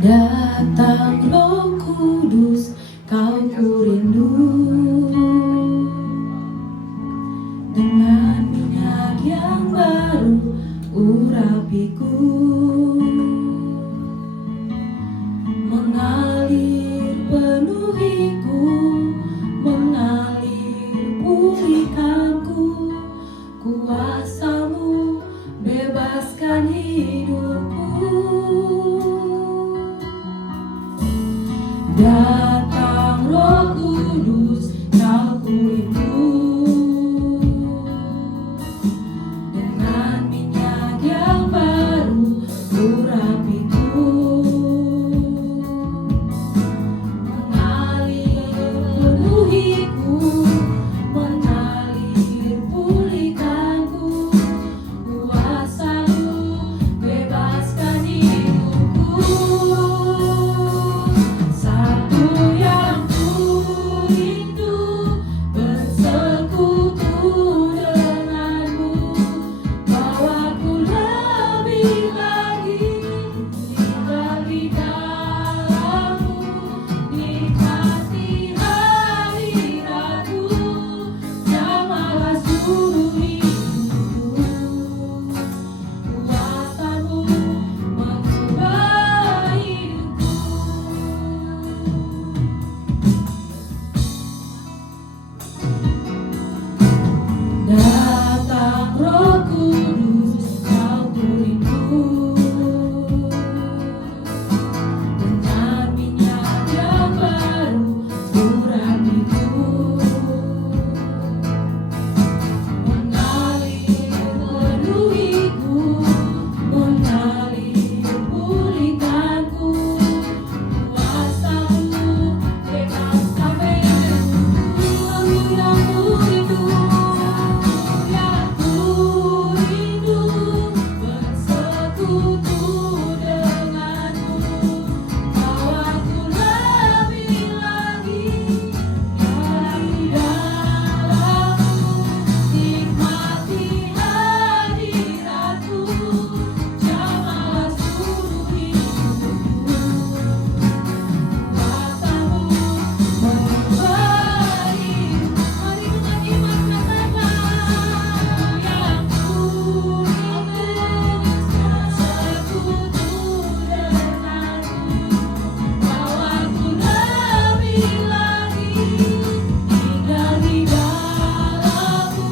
Datang Roh Kudus, Kau ku rindu. Dengan minyak yang baru urapiku, mengalir penuhiku, mengalir pulihkanku. Kuasa-Mu bebaskan hidupku. Datang Roh Kudus, Kau ku rindu. Dengan minyak yang baru urapiku, mengalir penuhiku, mengalir pulihkanku. Kuasa-Mu bebaskan hidupku. Satu yang ku rindu, bersekutu denganmu. Bawaku lebih lagi, tinggal di dalam-Mu. Nikmati hadirat-Mu, jamahlah seluruh hidupku. Kuasa-Mu mengubah hidupku. Datang Roh Kudus, Kau ku rindu. Dengan minyak yang baru urapiku, mengalir penuhiku, mengalir pulihkanku. Kuasa-Mu bebaskan hidupku. Aku yang ku rindu, yang ku rindu, bersekutu denganmu. Bawaku lebih lagi, dari dalam-Mu. Nikmati hadirat-Mu, jamahlah seluruh hidupku. Kuasa-Mu mengubah hidupku. Mari dengan iman katakan, yang ku rindu, bersekutu denganmu. Bawaku lebih lagi, tinggal di dalam-Mu.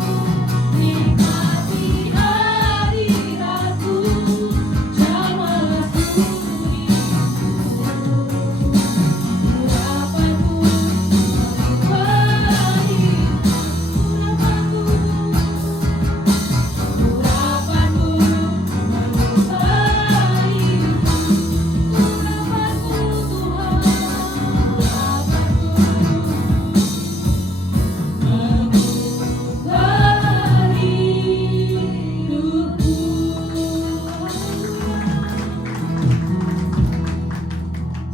Nikmati hadirat-Mu, jamahlah seluruh hidupku. Urapan-Mu mengubah hidupku. Urapan-Mu mengubah hidupku. Urapan-Mu Tuhan, mengubah hidupku.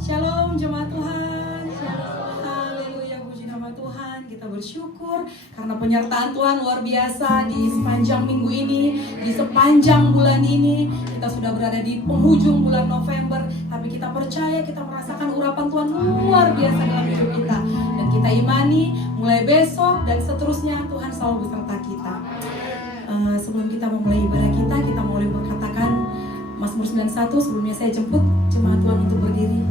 Shalom jemaat Tuhan. Shalom. Haleluya, puji nama Tuhan. Kita bersyukur karena penyertaan Tuhan luar biasa di sepanjang minggu ini, di sepanjang bulan ini. Kita sudah berada di penghujung bulan November, tapi kita percaya kita merasakan urapan Tuhan luar biasa dalam hidup kita. Dan kita imani mulai besok dan seterusnya Tuhan selalu beserta kita. Sebelum kita memulai ibadah kita mulai berkatakan Mazmur 91. Sebelumnya saya jemput jemaat Tuhan untuk berdiri.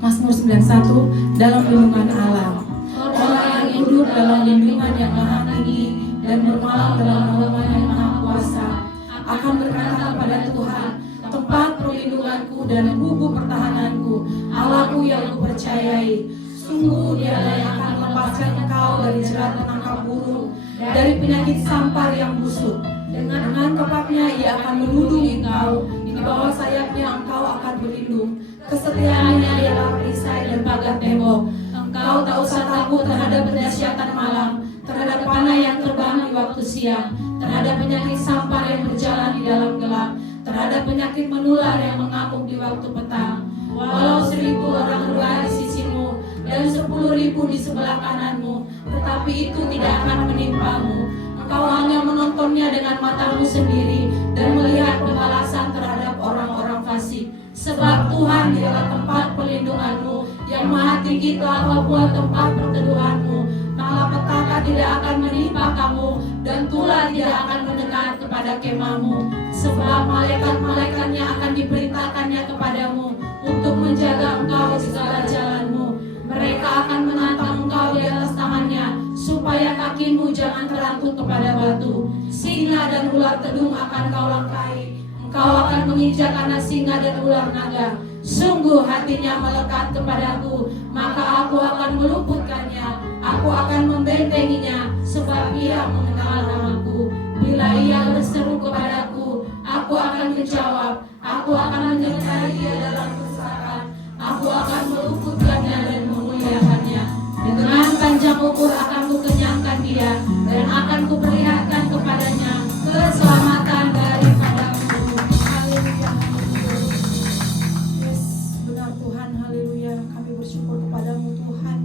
Mazmur 91, dalam lindungan Allah. Orang yang hidup dalam lindungan yang maha tinggi dan bermalam dalam naungan yang maha kuasa akan berkata kepada Tuhan, tempat perlindunganku dan gubuk pertahananku, Allahku yang kupercayai. Sungguh Dialah yang akan melepaskan engkau dari jerat penangkap burung, dari penyakit sampar yang busuk. Dengan kepaknya Ia akan melindungi engkau, di bawah sayapnya engkau akan berlindung. Kesetiaannya ialah perisai dan pagar tembok. Engkau tak usah takut terhadap pendahsyatan malam, terhadap panah yang terbang di waktu siang, terhadap penyakit sampar yang berjalan di dalam gelap, terhadap penyakit menular yang mengamuk di waktu petang. Walau 1000 orang berlari di sisimu dan 10.000 di sebelah kananmu, tetapi itu tidak akan menimpamu. Engkau hanya menontonnya dengan matamu sendiri dan melihat pembalasan terhadap orang-orang fasik. Sebab Sebab Tuhan ialah tempat pelindungan-Mu, yang maha tinggi telah Kau buat tempat perteduhan-Mu. Malapetaka tidak akan menimpa kamu, dan tulah tidak akan mendekat kepada kemahmu. Sebab malaikat-malaikatnya akan diperintahkannya kepadamu untuk menjaga engkau di segala jalanmu. Mereka akan menantang engkau di atas tangannya, supaya kakimu jangan terangkut kepada batu. Singa dan ular tedung akan kau langkahi. Engkau akan menginjak anak singa dan ular naga. Sungguh hatinya melekat kepadaku, maka aku akan meluputkannya. Aku akan membentenginya, sebab ia mengenal namaku. Bila ia berseru kepadaku, aku akan menjawab. Aku akan menyertai dia dalam kesusahan. Aku akan meluputkannya dan memuliakannya. Dengan panjang umur akan kukenyangkan dia, dan akan kuperlihatkan kepadanya keselamatan daripadaku. Haleluya. Yes, benar Tuhan, haleluya. Kami bersyukur kepadamu Tuhan.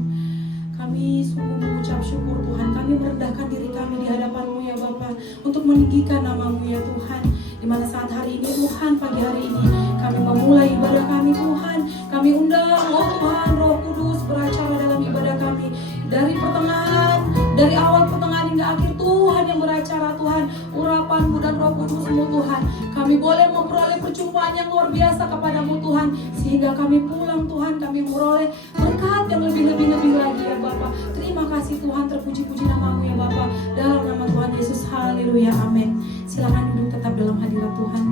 Kami sungguh mengucap syukur Tuhan. Kami merendahkan diri kami di hadapan-Mu ya Bapa, untuk meninggikan nama-Mu ya Tuhan. Di mana saat hari ini Tuhan, pagi hari ini kami memulai ibadah kami Tuhan. Kami undang Tuhan Roh Kudus beracara dalam ibadah kami. Dari pertengahan, dari awal pertengahan hingga akhir Tuhan yang beracara Tuhan. Urapan-Mu dan Roh Kudus-Mu Tuhan. Kami boleh memperoleh perjumpaan yang luar biasa kepadamu Tuhan. Sehingga kami pulang Tuhan, kami memperoleh berkat yang lebih lagi ya Bapa. Terima kasih Tuhan, terpuji-puji nama-Mu ya Bapa. Dalam nama Tuhan Yesus, haleluya, amin. Silakan duduk tetap dalam hadirat Tuhan.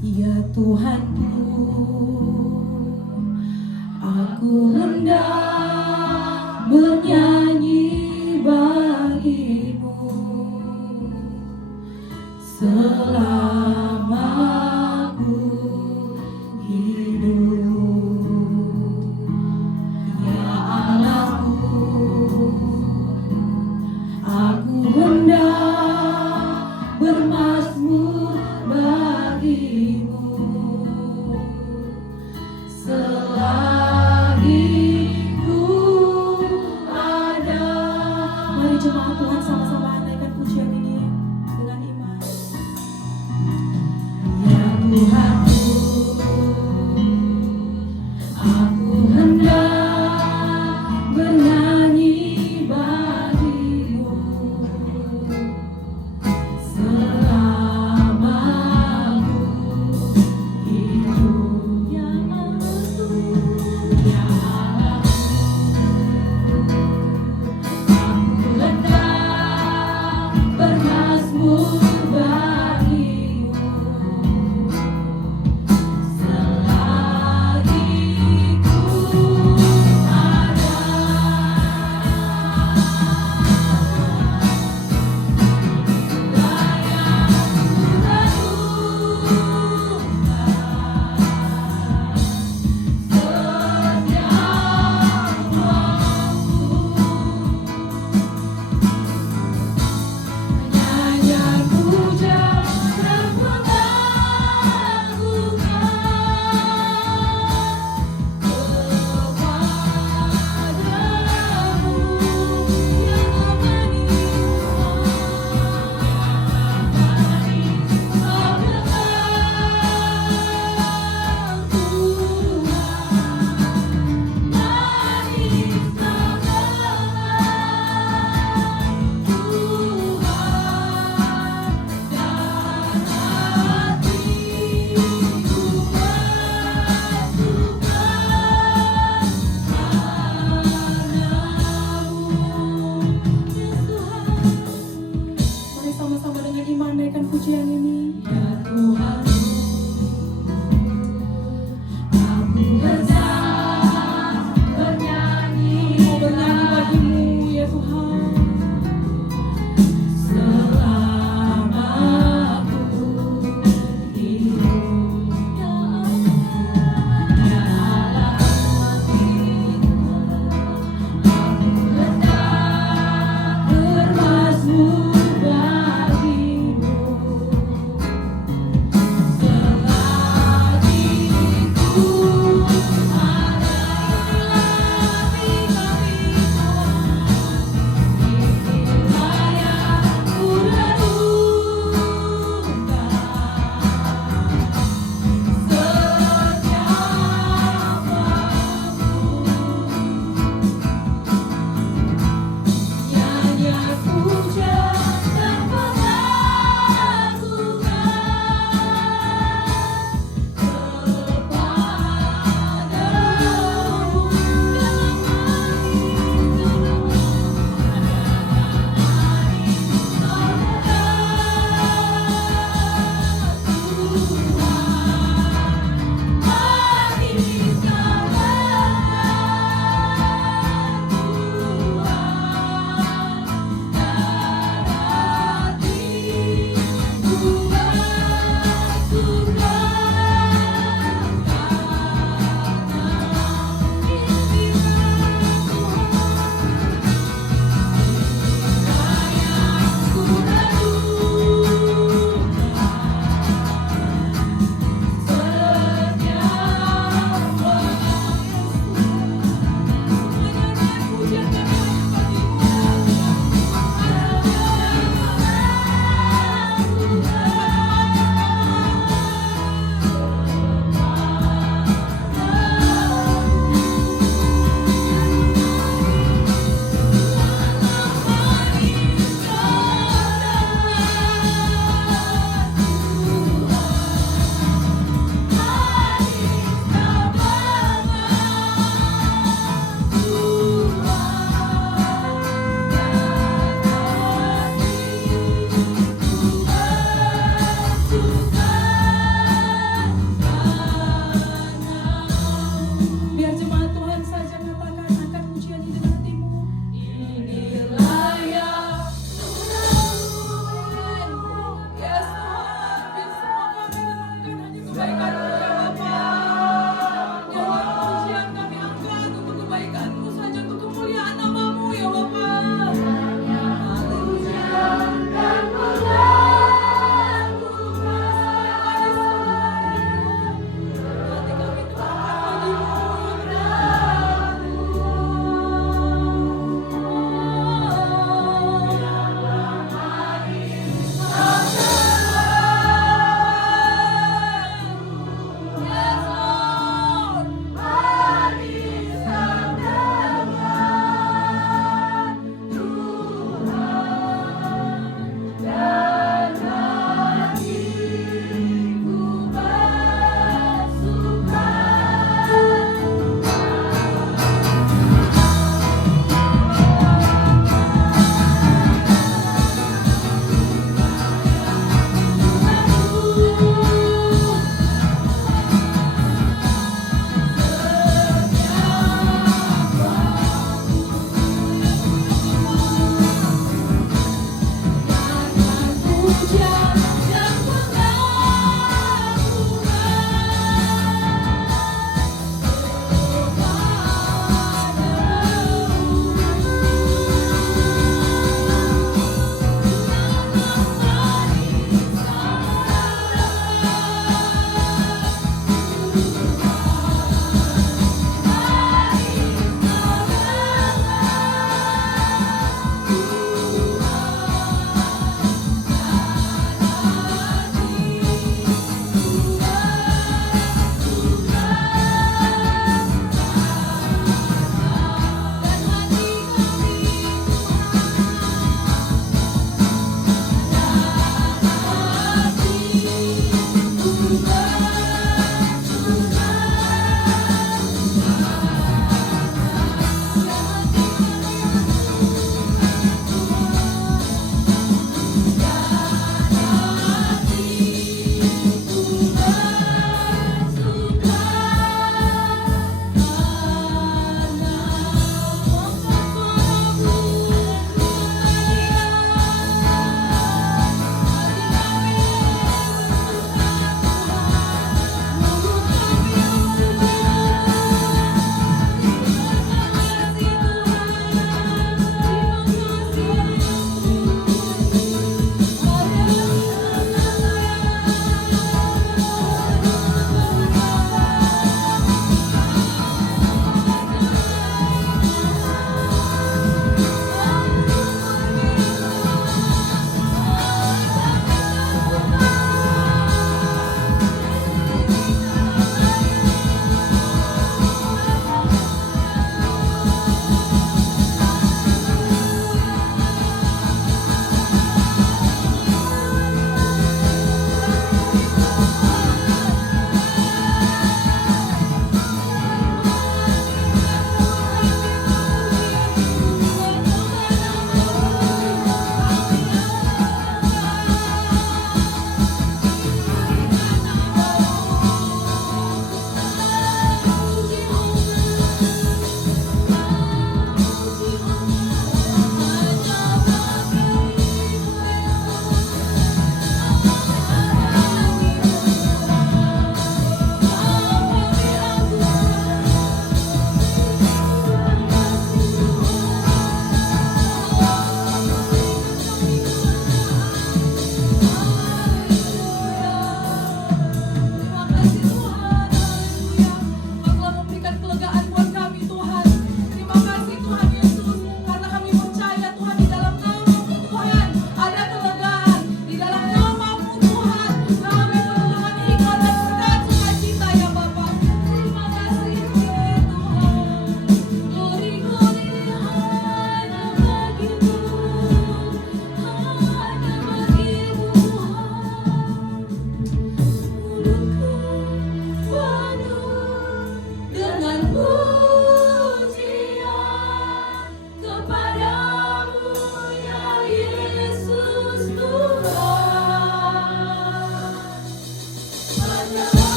Ya Tuhanku, aku hendak bernyanyi bagimu selama aku hidup. Ya Allahku, aku hendak bermazmur bagimu selagi ku ada. Mari jemaat Tuhan sama-sama naikkan pujian ini dengan iman.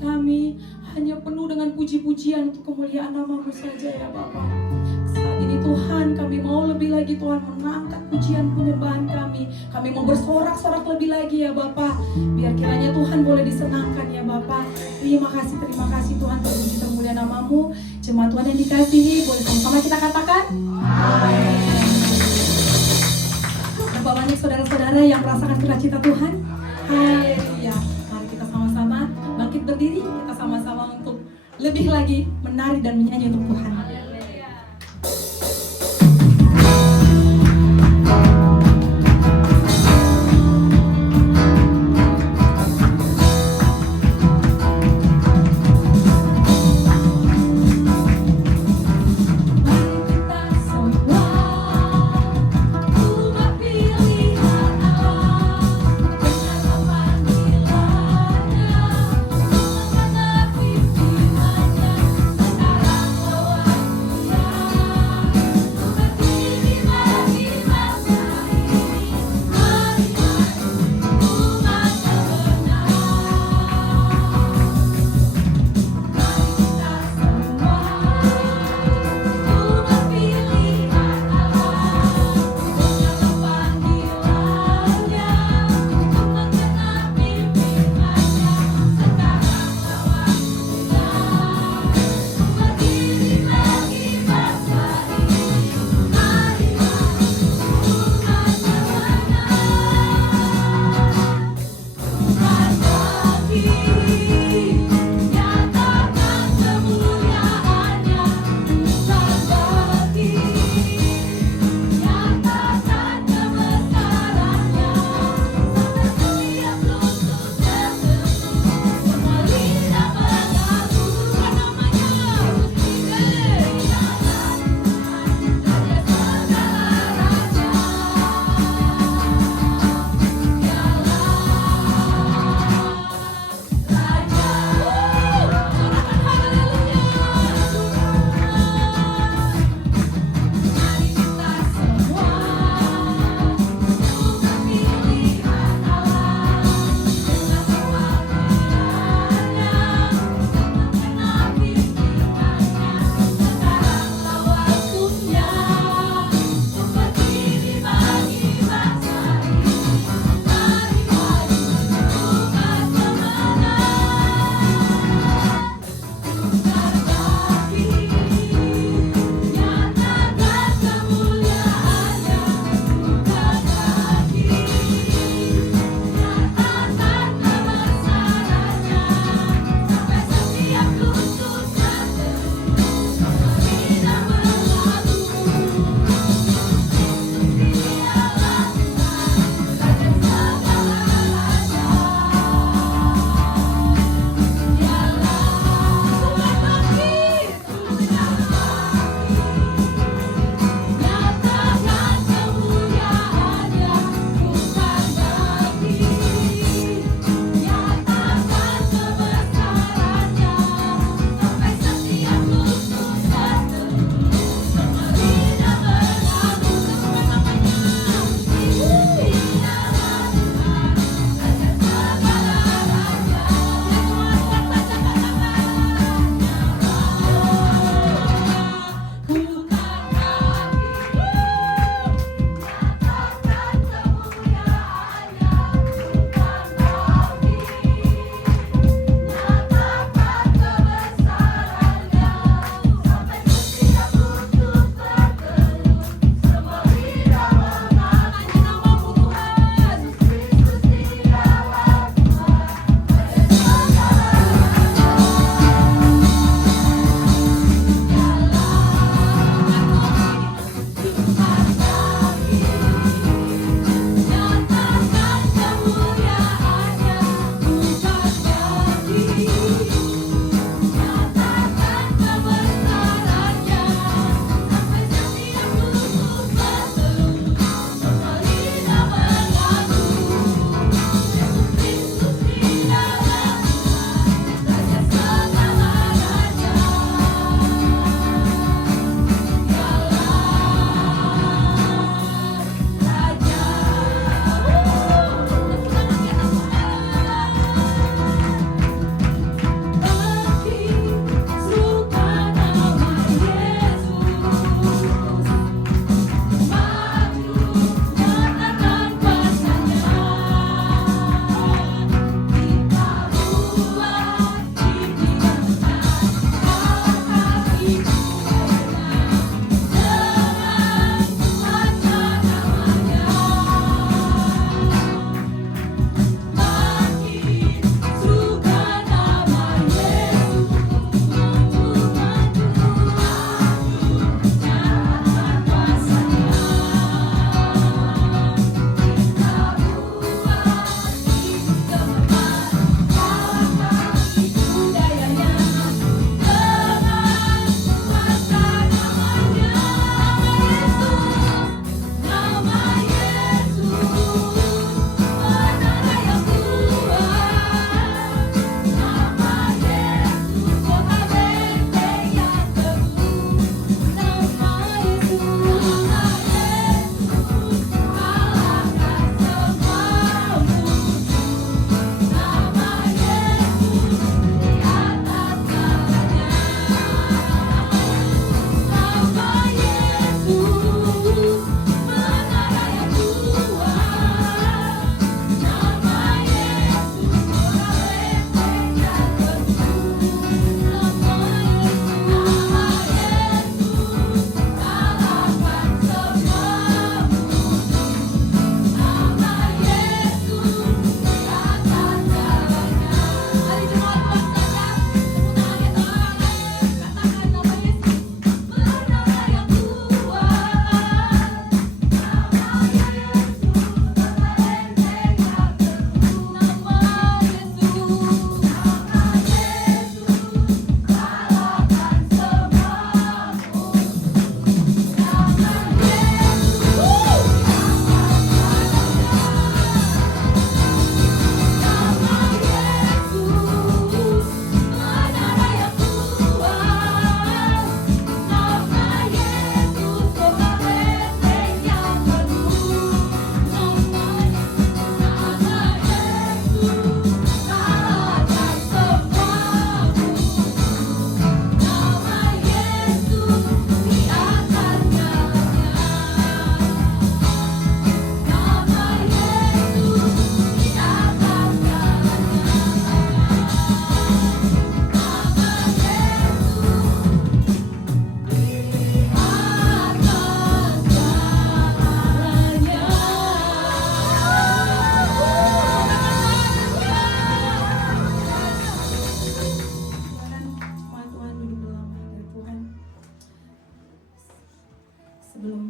kami hanya penuh dengan puji-pujian untuk kemuliaan nama-Mu saja ya Bapa. Saat ini Tuhan, kami mau lebih lagi Tuhan mengangkat pujian penyembahan kami. Kami mau bersorak-sorak lebih lagi ya Bapa. Biar kiranya Tuhan boleh disenangkan ya Bapa. Terima kasih Tuhan, terpuji termulia nama-Mu. Jemaat Tuhan yang dikasihi, boleh sama-sama kita katakan amin. Berapa banyak saudara-saudara yang merasakan sukacita Tuhan? Haleluya. Mari kita sama-sama bangkit berdiri, kita sama-sama untuk lebih lagi menari dan menyanyi untuk Tuhan. Sekarang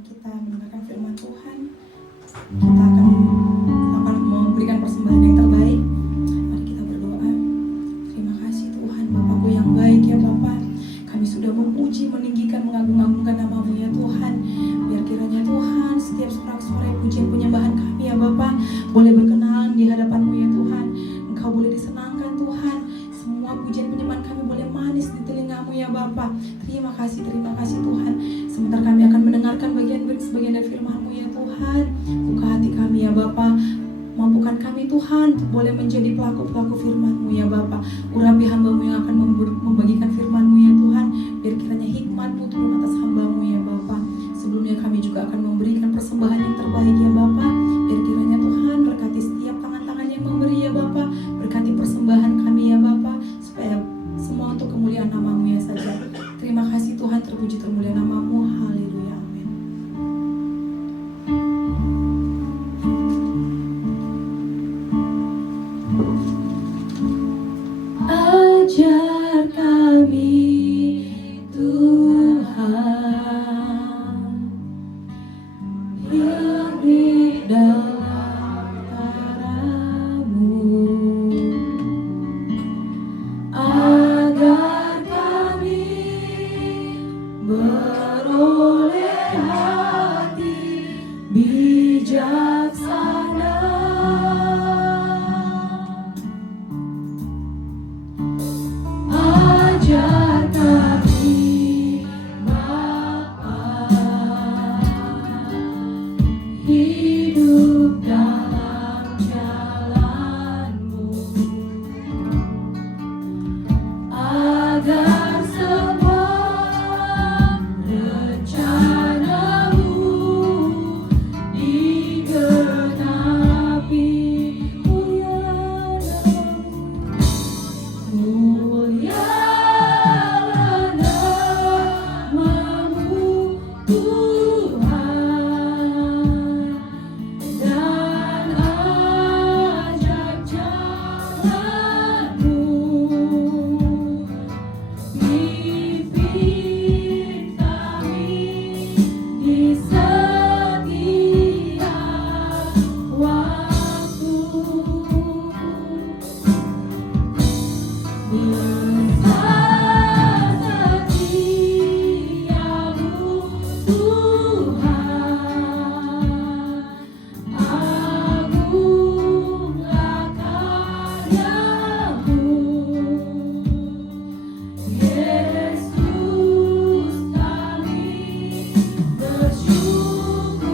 sebelum kita mendengarkan firman Tuhan, kita akan memberikan persembahan yang terbaik. Mari kita berdoa. Terima kasih Tuhan, Bapakku yang baik ya Bapak. Kami sudah memuji, meninggikan, mengagung-agungkan nama-Mu ya Tuhan. Biar kiranya Tuhan setiap sorak-sorai pujian penyembahan kami ya Bapak boleh berkenan di hadapan-Mu ya Tuhan. Engkau boleh disenangkan Tuhan. Semua pujian penyembahan kami boleh manis di telinga-Mu ya Bapak. Terima kasih Tuhan. Sebentar kami akan mendengarkan sebagian dari firman-Mu ya Tuhan. Buka hati kami ya Bapak. Mampukan kami Tuhan untuk boleh menjadi pelaku-pelaku firman-Mu ya Bapak. Urapi hamba-Mu yang akan membagikan firman-Mu ya Tuhan. Biar kiranya hikmat-Mu turun atas hamba-Mu ya Bapak. Sebelumnya kami juga akan memberikan persembahan yang terbaik ya Bapak. Biar kiranya Tuhan berkati setiap tangan-tangan yang memberi ya Bapak. Berkati persembahan kami ya Bapak. Supaya semua untuk kemuliaan nama-Mu ya saja. Terima kasih Tuhan, terpuji termulia nama-Mu. Haleluya. Amin. Ajar kami Tuhan hidup dalam cara-Mu, agar kami beroleh hati bijaksana. Ajar kami Bapa hidup dalam jalan-Mu, agar semua rencana-Mu digenapi. Mulialah nama-Mu Tuhan, dan ajaib jalan-Mu. Pimpin kami di setiap waktu. Besar setiamu Tuhan, agunglah karya-Mu. Yesus kami bersyukur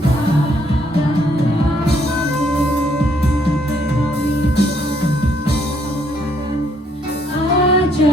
padamu. Ajar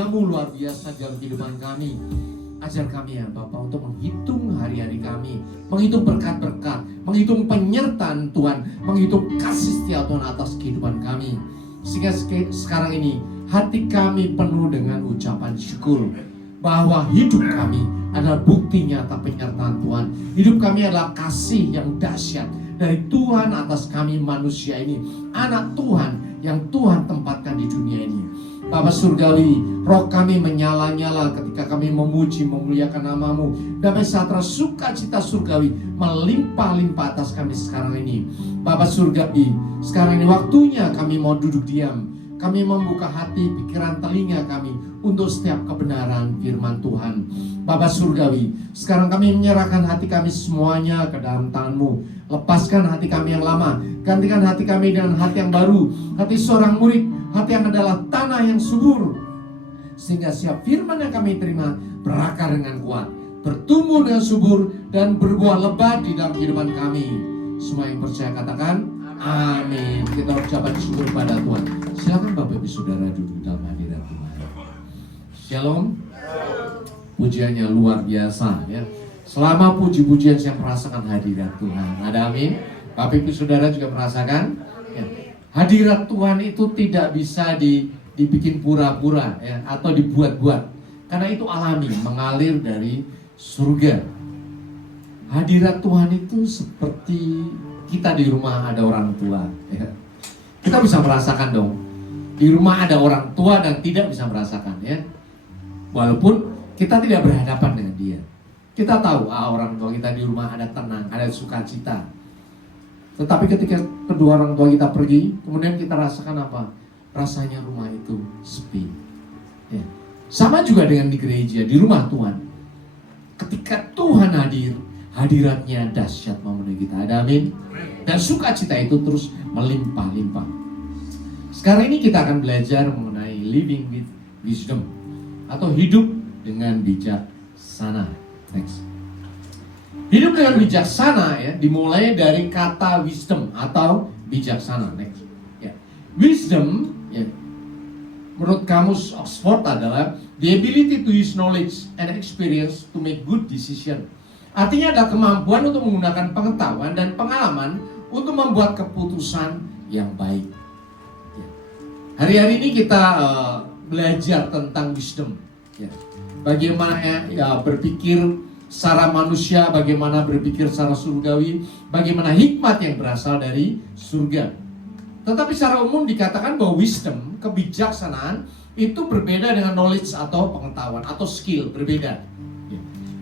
karya-Mu luar biasa dalam kehidupan kami. Ajar kami ya Bapak untuk menghitung hari-hari kami, menghitung berkat-berkat, menghitung penyertaan Tuhan, menghitung kasih setia Tuhan atas kehidupan kami. Sehingga sekarang ini hati kami penuh dengan ucapan syukur bahwa hidup kami adalah bukti nyata penyertaan Tuhan. Hidup kami adalah kasih yang dahsyat dari Tuhan atas kami manusia ini, anak Tuhan yang Tuhan tempatkan di dunia ini. Bapa Surgawi, roh kami menyala-nyala ketika kami memuji, memuliakan nama-Mu. Damai sejahtera, sukacita surgawi melimpah-limpah atas kami sekarang ini. Bapa Surgawi, sekarang ini waktunya kami mau duduk diam. Kami membuka hati, pikiran, telinga kami untuk setiap kebenaran firman Tuhan. Bapa Surgawi, sekarang kami menyerahkan hati kami semuanya ke dalam tangan-Mu. Lepaskan hati kami yang lama, gantikan hati kami dengan hati yang baru, hati seorang murid, hati yang adalah tanah yang subur, sehingga siap firman yang kami terima berakar dengan kuat, bertumbuh dengan subur, dan berbuah lebat di dalam kehidupan kami. Semua yang percaya katakan amin. Kita ucapkan syukur pada Tuhan. Silakan Bapak Ibu Saudara duduk dalam hadirat Tuhan. Shalom. Pujiannya luar biasa ya. Selama puji-pujian saya merasakan hadirat Tuhan. Ada amin. Bapak Ibu Saudara juga merasakan ya. Hadirat Tuhan itu tidak bisa dibikin pura-pura ya, atau dibuat-buat. Karena itu alami, mengalir dari surga. Hadirat Tuhan itu seperti kita di rumah ada orang tua ya. Kita bisa merasakan dong. Di rumah ada orang tua dan tidak bisa merasakan ya. Walaupun kita tidak berhadapan dengan dia. Kita tahu orang tua kita di rumah ada tenang, ada sukacita. Tetapi ketika kedua orang tua kita pergi, kemudian kita rasakan apa? Rasanya rumah itu sepi ya. Sama juga dengan di gereja, di rumah Tuhan. Ketika Tuhan hadir, hadiratnya dahsyat memenuhi kita. Ada amin. Dan sukacita itu terus melimpah-limpah. Sekarang ini kita akan belajar mengenai living with wisdom, atau hidup dengan bijaksana. Next. Hidup dengan bijaksana ya, dimulai dari kata wisdom atau bijaksana. Next. Ya. Wisdom ya, menurut kamus Oxford adalah the ability to use knowledge and experience to make good decision. Artinya ada kemampuan untuk menggunakan pengetahuan dan pengalaman untuk membuat keputusan yang baik. Ya. Hari-hari ini kita belajar tentang wisdom. Ya. Bagaimana ya berpikir secara manusia, bagaimana berpikir secara surgawi, bagaimana hikmat yang berasal dari surga. Tetapi secara umum dikatakan bahwa wisdom, kebijaksanaan, itu berbeda dengan knowledge atau pengetahuan atau skill, berbeda.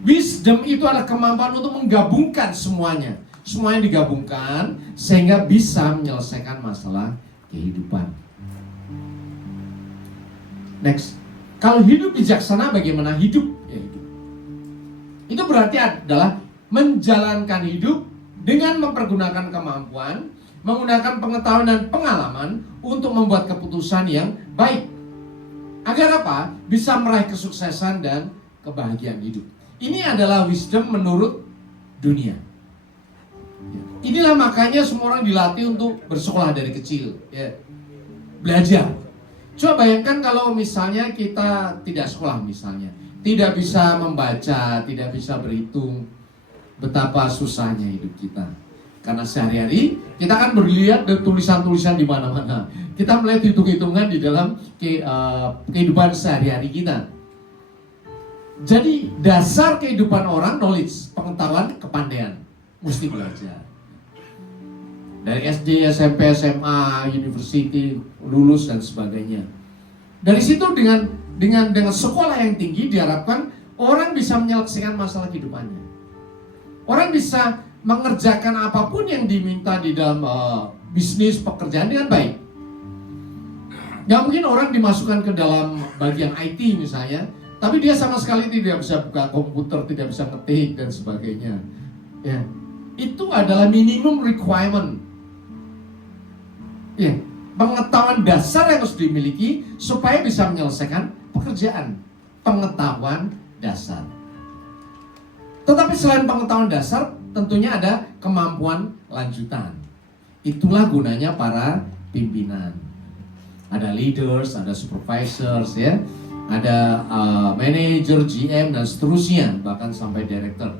Wisdom itu adalah kemampuan untuk menggabungkan semuanya. Semuanya digabungkan sehingga bisa menyelesaikan masalah kehidupan. Next. Kalau hidup bijaksana, bagaimana hidup? Ya, hidup. Itu berarti adalah menjalankan hidup dengan mempergunakan kemampuan, menggunakan pengetahuan dan pengalaman untuk membuat keputusan yang baik. Agar apa? Bisa meraih kesuksesan dan kebahagiaan hidup. Ini adalah wisdom menurut dunia. Inilah makanya semua orang dilatih untuk bersekolah dari kecil, ya. Belajar. Coba bayangkan kalau misalnya kita tidak sekolah misalnya, tidak bisa membaca, tidak bisa berhitung, betapa susahnya hidup kita. Karena sehari-hari kita kan berlihat tulisan-tulisan di mana-mana. Kita melihat hitung-hitungan di dalam kehidupan sehari-hari kita. Jadi dasar kehidupan orang knowledge, pengetahuan, kepandaian, mesti belajar. Dari SD, SMP, SMA, university, lulus dan sebagainya. Dari situ dengan sekolah yang tinggi diharapkan orang bisa menyelesaikan masalah kehidupannya. Orang bisa mengerjakan apapun yang diminta di dalam bisnis, pekerjaan dengan baik. Gak mungkin orang dimasukkan ke dalam bagian IT misalnya, tapi dia sama sekali tidak bisa buka komputer, tidak bisa ngetik dan sebagainya. Ya, itu adalah minimum requirement. Ya, pengetahuan dasar yang harus dimiliki supaya bisa menyelesaikan pekerjaan. Pengetahuan dasar. Tetapi selain pengetahuan dasar, tentunya ada kemampuan lanjutan. Itulah gunanya para pimpinan. Ada leaders, ada supervisors ya. ada manajer, GM, dan seterusnya, bahkan sampai director.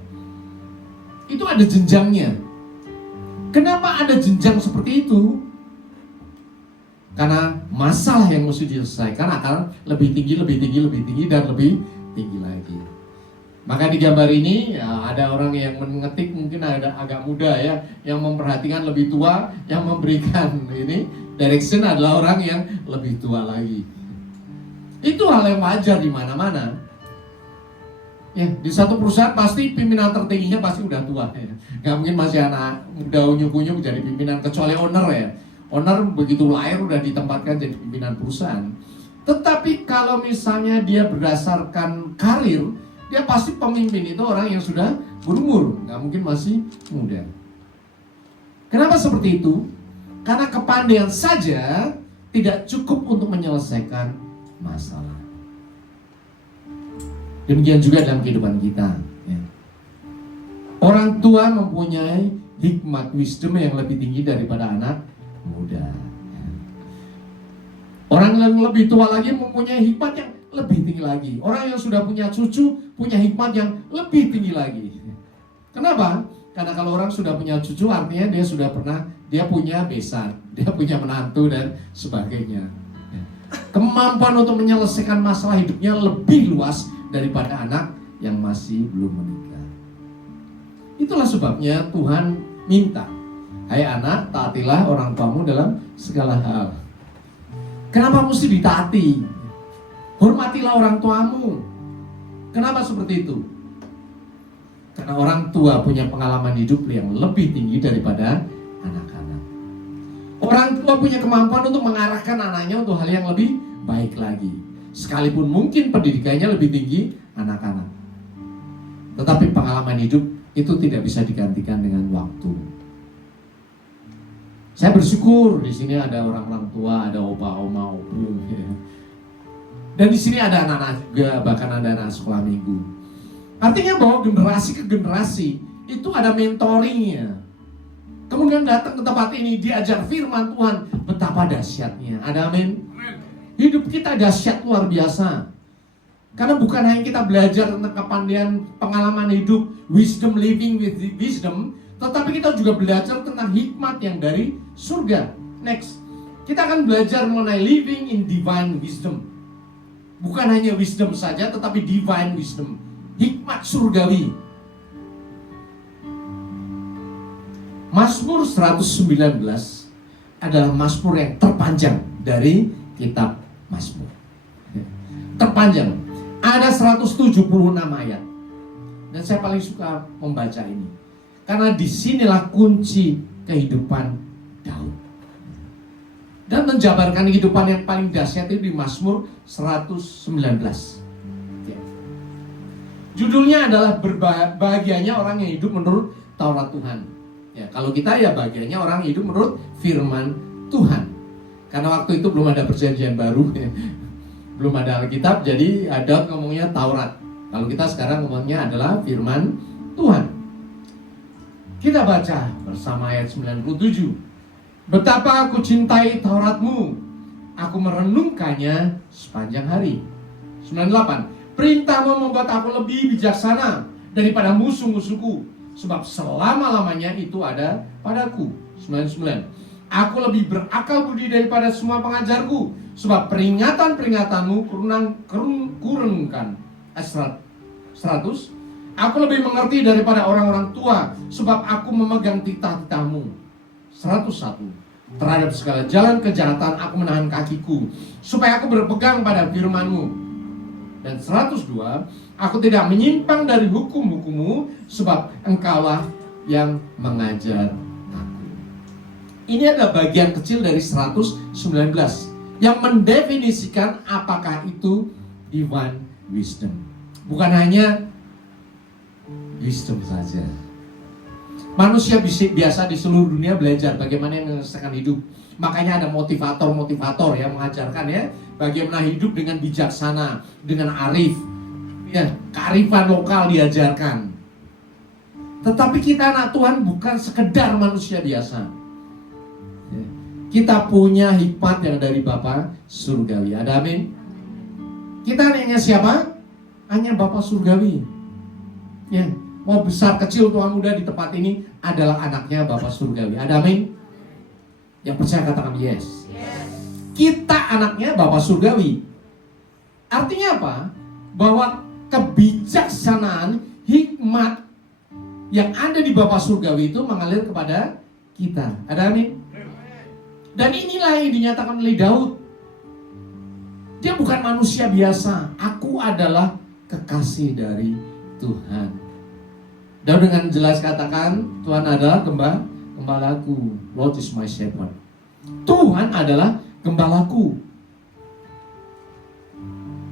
Itu ada jenjangnya. Kenapa ada jenjang seperti itu? Karena masalah yang mesti diselesaikan akan lebih tinggi, dan lebih tinggi lagi. Maka di gambar ini ya, ada orang yang mengetik, mungkin ada agak muda ya, yang memperhatikan lebih tua, yang memberikan ini direction adalah orang yang lebih tua lagi. Itu hal yang wajar di mana-mana. Ya, di satu perusahaan pasti pimpinan tertingginya pasti udah tua ya. Nggak mungkin masih anak muda unyuk-unyuk jadi pimpinan, kecuali owner ya. Owner begitu lahir udah ditempatkan jadi pimpinan perusahaan. Tetapi kalau misalnya dia berdasarkan karir, dia pasti pemimpin itu orang yang sudah berumur, nggak mungkin masih muda. Kenapa seperti itu? Karena kepandaian saja tidak cukup untuk menyelesaikan masalah. Demikian juga dalam kehidupan kita ya. Orang tua mempunyai hikmat, wisdom yang lebih tinggi daripada anak muda. Orang yang lebih tua lagi mempunyai hikmat yang lebih tinggi lagi. Orang yang sudah punya cucu punya hikmat yang lebih tinggi lagi. Kenapa? Karena kalau orang sudah punya cucu artinya dia punya besan, dia punya menantu dan sebagainya. Kemampuan untuk menyelesaikan masalah hidupnya lebih luas daripada anak yang masih belum menikah. Itulah sebabnya Tuhan minta, hai anak, taatilah orang tuamu dalam segala hal. Kenapa mesti ditaati? Hormatilah orang tuamu. Kenapa seperti itu? Karena orang tua punya pengalaman hidup yang lebih tinggi daripada anak-anak. Orang tua punya kemampuan untuk mengarahkan anaknya untuk hal yang lebih baik lagi. Sekalipun mungkin pendidikannya lebih tinggi anak-anak. Tetapi pengalaman hidup itu tidak bisa digantikan dengan waktu. Saya bersyukur di sini ada orang-orang tua, ada opa, oma, opu. Ya. Dan di sini ada anak-anak juga, bahkan ada anak sekolah minggu. Artinya bahwa generasi ke generasi itu ada mentoringnya. Kemudian datang ke tempat ini diajar firman Tuhan, betapa dahsyatnya. Ada amin. Hidup kita dahsyat luar biasa. Karena bukan hanya kita belajar tentang kepandaian pengalaman hidup, wisdom, living with wisdom, tetapi kita juga belajar tentang hikmat yang dari surga. Next, kita akan belajar mengenai living in divine wisdom. Bukan hanya wisdom saja, tetapi divine wisdom, hikmat surgawi. Mazmur 119 adalah mazmur yang terpanjang dari kitab Mazmur. Terpanjang. Ada 176 ayat. Dan saya paling suka membaca ini. Karena disinilah kunci kehidupan Daud. Dan menjabarkan kehidupan yang paling dahsyat itu di Mazmur 119. Ya. Judulnya adalah bahagianya orang yang hidup menurut Taurat Tuhan. Ya, kalau kita ya bahagianya orang yang hidup menurut firman Tuhan. Karena waktu itu belum ada perjanjian baru, ya. Belum ada Alkitab, jadi ada ngomongnya Taurat. Kalau kita sekarang ngomongnya adalah firman Tuhan. Kita baca bersama ayat 97. Betapa aku cintai Tauratmu, aku merenungkannya sepanjang hari. 98. Perintahmu membuat aku lebih bijaksana daripada musuh-musuhku, sebab selama-lamanya itu ada padaku. 99. Aku lebih berakal budi daripada semua pengajarku, sebab peringatan-peringatanmu kurenungkan. 100. Aku lebih mengerti daripada orang-orang tua, sebab aku memegang titah-titahmu. 101. Terhadap segala jalan kejahatan aku menahan kakiku, supaya aku berpegang pada firman-Mu. Dan 102. Aku tidak menyimpang dari hukum-hukum-Mu, sebab Engkaulah yang mengajar aku. Ini adalah bagian kecil dari 119 yang mendefinisikan apakah itu divine wisdom. Bukan hanya wisdom saja. Manusia biasa di seluruh dunia belajar bagaimana menyelesaikan hidup. Makanya ada motivator-motivator yang mengajarkan ya bagaimana hidup dengan bijaksana, dengan arif. Ya, kearifan lokal diajarkan. Tetapi kita anak Tuhan bukan sekedar manusia biasa. Kita punya hikmat yang dari Bapa surgawi. Ada amin? Kita anaknya siapa? Hanya Bapa Surgawi. Ya, mau besar kecil tua muda di tempat ini adalah anaknya Bapa Surgawi. Ada amin? Yang percaya katakan yes. Kita anaknya Bapa Surgawi. Artinya apa? Bahwa kebijaksanaan, hikmat yang ada di Bapa Surgawi itu mengalir kepada kita. Ada amin? Dan inilah yang dinyatakan oleh Daud. Dia bukan manusia biasa. Aku adalah kekasih dari Tuhan. Daud dengan jelas katakan, Tuhan adalah gembalaku. Lord is my shepherd. Tuhan adalah gembalaku.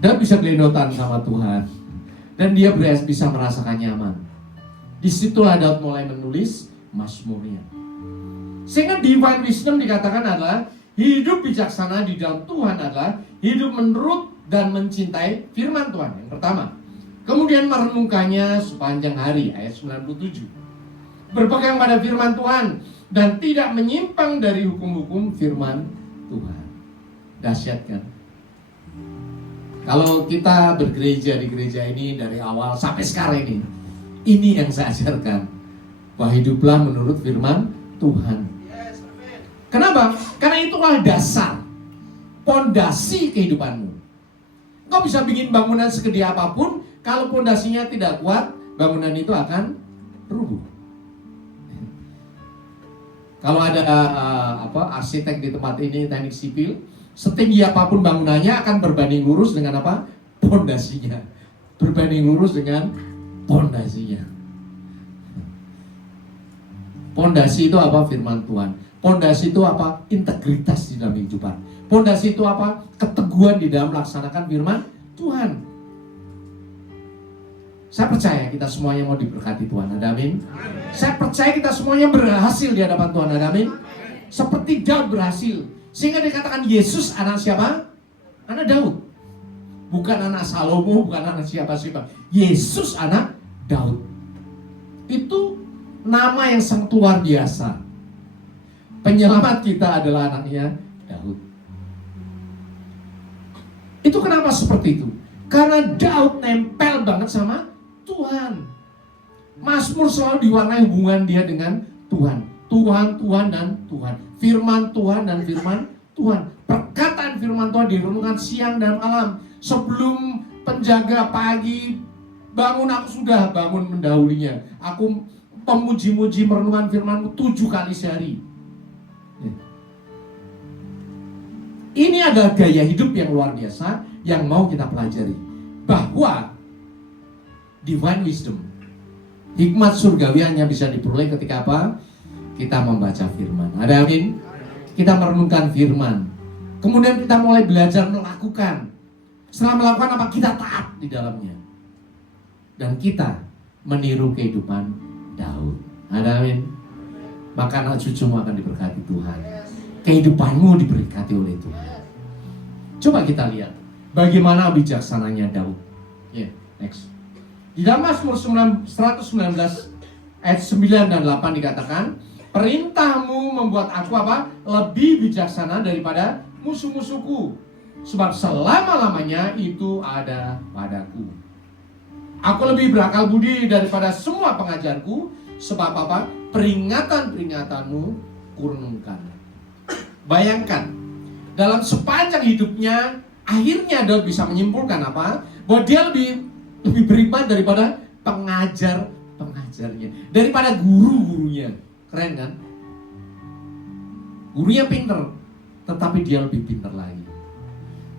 Daud bisa gelendotan sama Tuhan. Dan dia bisa merasakan nyaman. Disitulah Daud mulai menulis Mazmurnya. Sehingga divine wisdom dikatakan adalah hidup bijaksana di dalam Tuhan adalah hidup menurut dan mencintai firman Tuhan. Yang pertama. Kemudian merenungkannya sepanjang hari. Ayat 97. Berpegang pada firman Tuhan dan tidak menyimpang dari hukum-hukum firman Tuhan. Dahsyat kan? Kalau kita bergereja di gereja ini dari awal sampai sekarang ini yang saya ajarkan. Bahwa hiduplah menurut firman Tuhan. Kenapa? Karena itulah dasar, pondasi kehidupanmu. Kau bisa bikin bangunan segede apapun, kalau pondasinya tidak kuat, bangunan itu akan rubuh. Kalau ada arsitek di tempat ini, teknik sipil, setinggi apapun bangunannya akan berbanding lurus dengan apa? Pondasinya. Berbanding lurus dengan pondasinya. Pondasi itu apa? Firman Tuhan. Pondasi itu apa? Integritas di dalam kehidupan. Pondasi itu apa? Keteguhan di dalam melaksanakan firman Tuhan. Saya percaya kita semuanya mau diberkati Tuhan. Ada amin? Saya percaya kita semuanya berhasil di hadapan Tuhan. Ada amin? Seperti Daud berhasil. Sehingga dikatakan Yesus anak siapa? Anak Daud. Bukan anak Salomo, bukan anak siapa-siapa. Yesus anak Daud. Itu nama yang sangat luar biasa. Penyelamat kita adalah anaknya Daud. Itu kenapa seperti itu? Karena Daud nempel banget sama Tuhan. Mazmur selalu diwarnai hubungan dia dengan Tuhan. Tuhan, Tuhan, dan Tuhan. Firman Tuhan dan firman Tuhan. Perkataan firman Tuhan direnungkan siang dan malam. Sebelum penjaga pagi bangun, aku sudah bangun mendahulinya. Aku memuji-muji merenungkan firman-Mu 7 kali sehari. Ini adalah gaya hidup yang luar biasa yang mau kita pelajari. Bahwa divine wisdom, hikmat surgawi hanya bisa diperoleh ketika apa? Kita membaca firman. Ada amin? Kita merenungkan firman. Kemudian kita mulai belajar melakukan. Setelah melakukan apa? Kita taat di dalamnya. Dan kita meniru kehidupan Daud. Ada amin? Maka anak cucumu akan diberkati Tuhan. Kehidupanmu diberkati oleh Tuhan. Coba kita lihat bagaimana bijaksananya Daud. Next. Di dalam Mazmur 119 ayat 9 dan 8 dikatakan, perintahmu membuat aku apa? Lebih bijaksana daripada musuh-musuhku. Sebab selama-lamanya itu ada padaku. Aku lebih berakal budi daripada semua pengajarku. Sebab apa? Peringatan-peringatanmu kurenungkan. Bayangkan, dalam sepanjang hidupnya, akhirnya Daud bisa menyimpulkan apa? Bahwa dia lebih beriman daripada pengajarnya, daripada guru-gurunya. Keren kan? Gurunya pinter, tetapi dia lebih pinter lagi.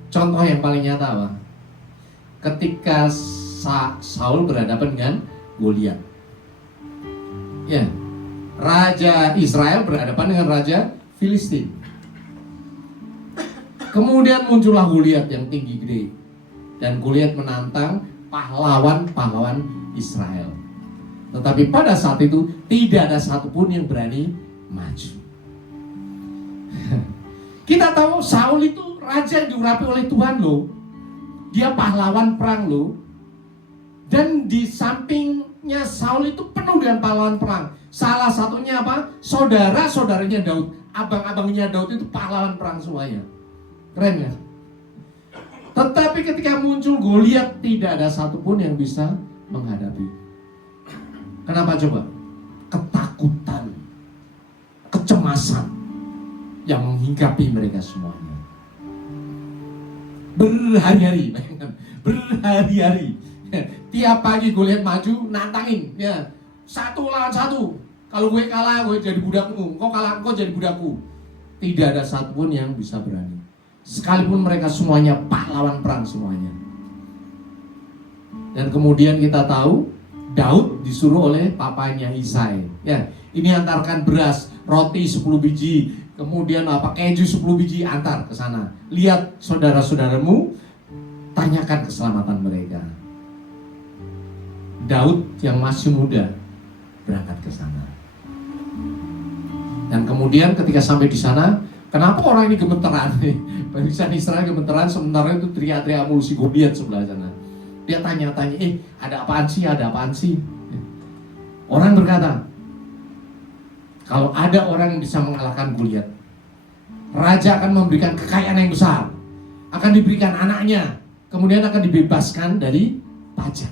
Contoh yang paling nyata apa? Ketika Saul berhadapan dengan Goliat. Ya, Raja Israel berhadapan dengan Raja Filistin. Kemudian muncullah Goliat yang tinggi gede. Dan Goliat menantang pahlawan-pahlawan Israel. Tetapi pada saat itu tidak ada satupun yang berani maju. Kita tahu Saul itu raja yang diurapi oleh Tuhan loh. Dia pahlawan perang loh. Dan di sampingnya Saul itu penuh dengan pahlawan perang. Salah satunya apa? Saudara-saudaranya Daud. Abang-abangnya Daud itu pahlawan perang semuanya. Keren ya? Tetapi ketika muncul Goliat, tidak ada satupun yang bisa menghadapi. Kenapa coba? Ketakutan, kecemasan yang menghinggapi mereka semuanya. Berhari-hari, bayangkan, berhari-hari. Tiap pagi Goliat maju, nantangin, ya, 1 lawan 1. Kalau gue kalah, gue jadi budakmu. Kau kalah, kau jadi budakku. Tidak ada satupun yang bisa berani. Sekalipun mereka semuanya pahlawan perang semuanya. Dan kemudian kita tahu Daud disuruh oleh papanya Isai. Ya, ini antarkan beras, roti 10 biji, kemudian keju 10 biji, antar ke sana. Lihat saudara-saudaramu, tanyakan keselamatan mereka. Daud yang masih muda berangkat ke sana. Dan kemudian ketika sampai di sana, kenapa orang ini gemeteran? Barisan Israel gemeteran, sementara itu teriak-teriak mulu si Goliat sebelah sana. Dia tanya-tanya, ada apaan sih, ada apaan sih? Orang berkata, kalau ada orang yang bisa mengalahkan Goliat, raja akan memberikan kekayaan yang besar, akan diberikan anaknya, kemudian akan dibebaskan dari pajak.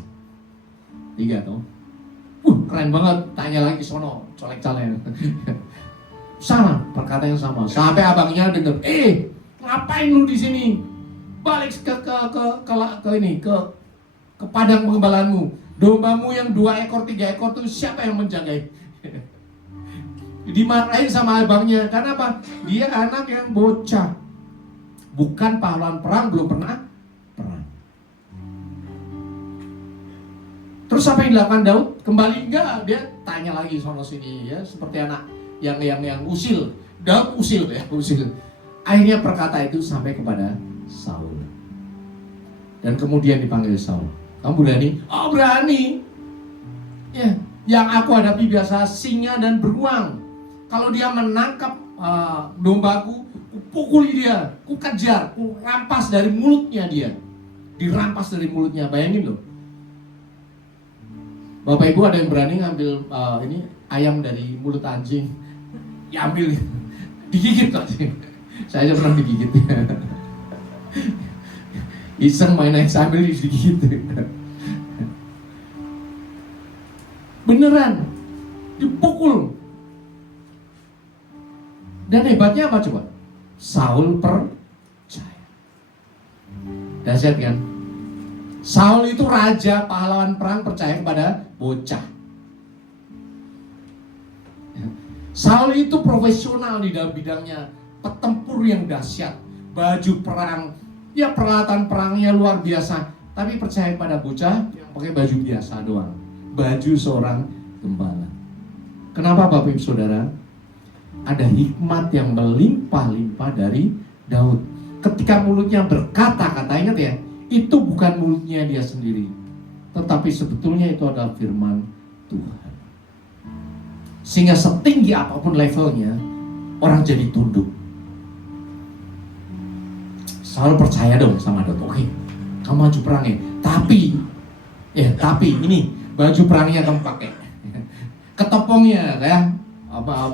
3 tuh. Keren banget, tanya lagi sono, colek-colek. Sama, perkataan yang sama. Sampai abangnya denger, ngapain lu di sini? Balik ke padang pengembalanmu. Dombamu yang 2 ekor, 3 ekor itu siapa yang menjagai? Dimarahin sama abangnya. Karena apa? Dia anak yang bocah, bukan pahlawan perang, belum pernah perang. Terus apa yang dilakukan Daud? Kembali enggak? Dia tanya lagi sono sini, ya, seperti anak yang usil. Daud usil, ya, usil. Akhirnya perkata itu sampai kepada Saul. Dan kemudian dipanggil Saul. Kamu berani? Oh, berani. Ya, yang aku hadapi biasa singa dan beruang. Kalau dia menangkap dombaku, pukuli dia, ku kejar, ku rampas dari mulutnya dia. Dirampas dari mulutnya, bayangin loh. Bapak Ibu ada yang berani ngambil ini ayam dari mulut anjing, diambil, digigit kok. Saya aja pernah digigit. Iseng main sambil digigit. Beneran dipukul. Dan hebatnya apa coba? Saul percaya. Dahsyat kan? Saul itu raja pahlawan perang, percaya kepada bocah. Saul itu profesional di dalam bidangnya, petempur yang dahsyat, baju perang, ya peralatan perangnya luar biasa. Tapi percaya pada bocah yang pakai baju biasa doang, baju seorang gembala. Kenapa Bapak Ibu Saudara? Ada hikmat yang melimpah-limpah dari Daud. Ketika mulutnya berkata-kata, ingat ya, itu bukan mulutnya dia sendiri, tetapi sebetulnya itu adalah firman Tuhan. Sehingga setinggi apapun levelnya, orang jadi tunduk. Saul percaya dong sama Daud. Oke, kamu maju perang ya. Tapi ini baju perangnya kamu pakai, ketopongnya ya,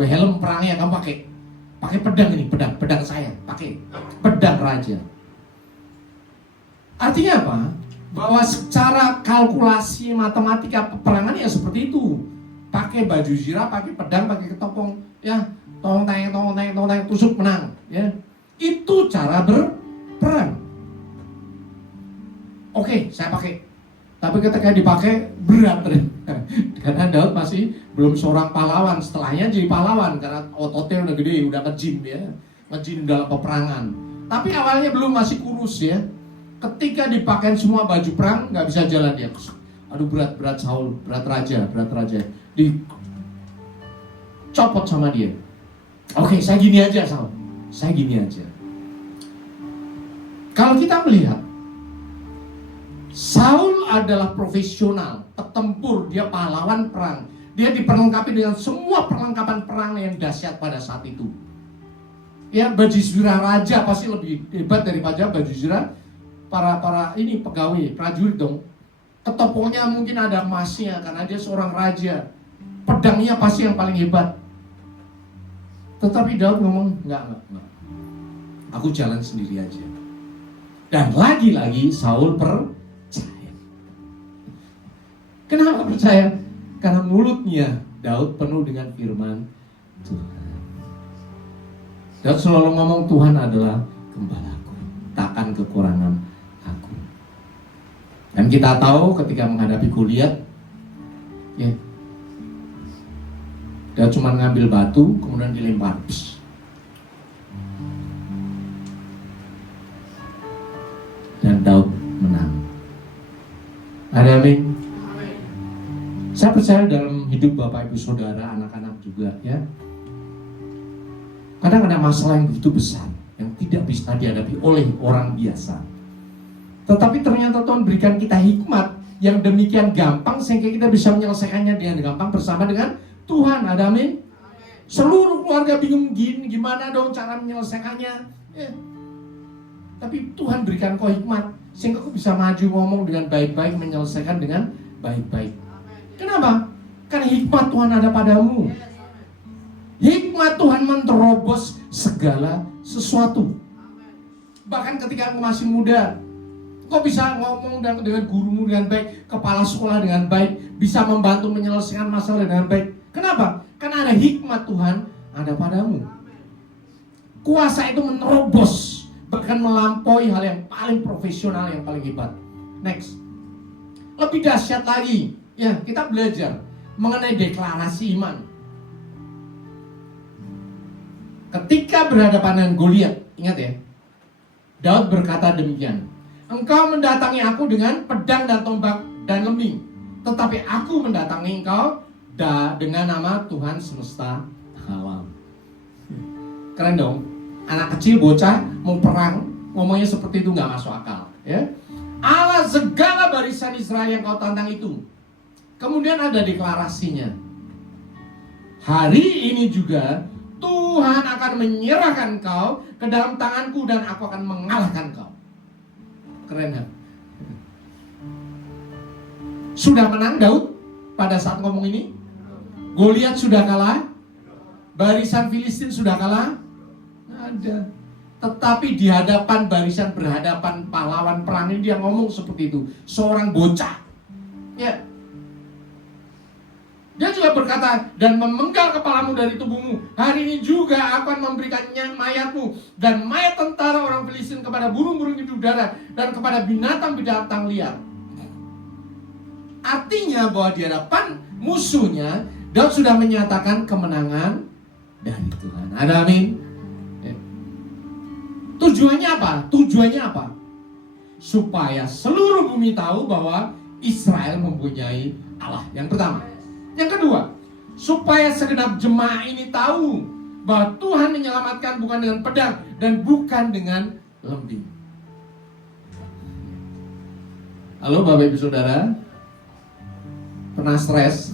helm perangnya kamu pakai pedang ini, pedang saya, pakai pedang raja. Artinya apa? Bahwa secara kalkulasi matematika peperangan ya seperti itu. Pakai baju zirah, pakai pedang, pakai ketopong, ya, tong teng, tusuk menang, ya. Itu cara berperang. Oke, saya pakai. Tapi ketika dipakai berat, karena Daud masih belum seorang pahlawan. Setelahnya jadi pahlawan karena ototnya udah gede, udah nge-gym, ya, nge-gym dalam peperangan. Tapi awalnya belum, masih kurus, ya. Ketika dipakai semua baju perang, nggak bisa jalan dia. Aduh, berat Saul, berat raja. Dicopot sama dia. Oke, saya gini aja Saul, saya gini aja. Kalau kita melihat, Saul adalah profesional, petempur, dia pahlawan perang. Dia diperlengkapi dengan semua perlengkapan perang yang dahsyat pada saat itu. Ya, baju zirah raja pasti lebih hebat daripada baju zirah para ini pegawai, prajurit dong. Ketopongnya mungkin ada emasnya karena dia seorang raja. Pedangnya pasti yang paling hebat. Tetapi Daud ngomong, enggak. Aku jalan sendiri aja. Dan lagi-lagi Saul percaya. Kenapa percaya? Karena mulutnya Daud penuh dengan firman Tuhan. Daud selalu ngomong, Tuhan adalah gembalaku, takkan kekurangan aku. Dan kita tahu ketika menghadapi Goliat, ya, Daud cuma ngambil batu kemudian dilempar. Dan Daud menang. Ada amin? Saya percaya dalam hidup Bapak Ibu Saudara, anak-anak juga ya, kadang ada masalah yang begitu besar yang tidak bisa dihadapi oleh orang biasa. Tetapi ternyata Tuhan berikan kita hikmat yang demikian gampang sehingga kita bisa menyelesaikannya dengan gampang bersama dengan Tuhan. Ada amin? Seluruh keluarga bingung gimana dong cara menyelesaikannya ya. Tapi Tuhan berikan kau hikmat sehingga kau bisa maju ngomong dengan baik-baik, menyelesaikan dengan baik-baik. Kenapa? Karena hikmat Tuhan ada padamu. Hikmat Tuhan menerobos segala sesuatu. Bahkan ketika kau masih muda, kau bisa ngomong dengan gurumu dengan baik, kepala sekolah dengan baik, bisa membantu menyelesaikan masalah dengan baik. Kenapa? Karena ada hikmat Tuhan ada padamu. Kuasa itu menerobos, bahkan melampaui hal yang paling profesional, yang paling hebat. Next. Lebih dahsyat lagi, ya, kita belajar mengenai deklarasi iman. Ketika berhadapan dengan Goliat, ingat ya, Daud berkata demikian, engkau mendatangi aku dengan pedang dan tombak dan lembing, tetapi aku mendatangi engkau dengan nama Tuhan semesta alam. Keren dong. Anak kecil bocah mau perang ngomongnya seperti itu, nggak masuk akal ya. Allah segala barisan Israel yang kau tantang itu. Kemudian ada deklarasinya, hari ini juga Tuhan akan menyerahkan kau ke dalam tanganku dan aku akan mengalahkan kau. Keren kan? Sudah menang Daud pada saat ngomong ini? Goliat sudah kalah? Barisan Filistin sudah kalah? Ada. Tetapi di hadapan barisan berhadapan pahlawan perang ini dia ngomong seperti itu. Seorang bocah. Ya. Dia juga berkata, dan memenggal kepalamu dari tubuhmu. Hari ini juga akan memberikannya mayatmu dan mayat tentara orang Filistin kepada burung-burung di udara dan kepada binatang-binatang liar. Artinya bahwa di hadapan musuhnya Daud sudah menyatakan kemenangan dari Tuhan. Ada amin? Tujuannya apa? Tujuannya apa? Supaya seluruh bumi tahu bahwa Israel mempunyai Allah. Yang pertama. Yang kedua, supaya segenap jemaah ini tahu bahwa Tuhan menyelamatkan bukan dengan pedang dan bukan dengan lembing. Halo Bapak Ibu Saudara, pernah stres?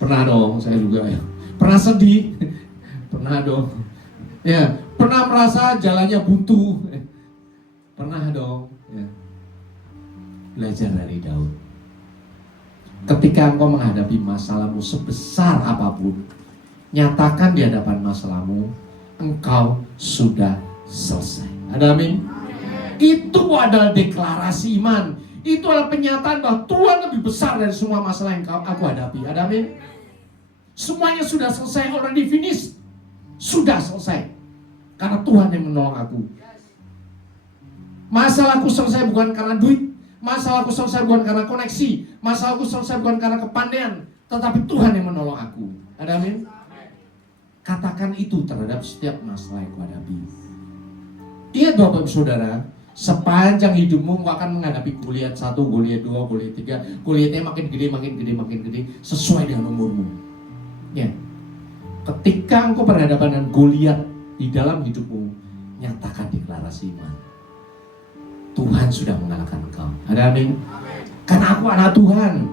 Pernah dong, saya juga ya. Pernah sedih? Pernah dong. Ya, pernah merasa jalannya buntu? Pernah dong. Ya. Belajar dari Daud. Ketika engkau menghadapi masalahmu sebesar apapun, nyatakan di hadapan masalahmu, engkau sudah selesai. Ada amin? Itu adalah deklarasi iman. Itu adalah penyataan bahwa Tuhan lebih besar dari semua masalah yang aku hadapi. Ada amin? Semuanya sudah selesai, already finish. Sudah selesai. Karena Tuhan yang menolong aku. Masalahku selesai bukan karena duit. Masalahku selesai bukan karena koneksi. Masalahku selesai bukan karena kepandaian. Tetapi Tuhan yang menolong aku. Ada amin? Katakan itu terhadap setiap masalah yang aku hadapi. Ingat Bapak Ibu Saudara, sepanjang hidupmu engkau akan menghadapi Goliat 1, Goliat 2, Goliat 3. Goliatnya makin gede, sesuai dengan umurmu. Ya. Ketika engkau berhadapan dengan Goliat di dalam hidupmu, nyatakan deklarasi iman. Tuhan sudah mengalahkan engkau. Ada amin? Karena aku anak Tuhan.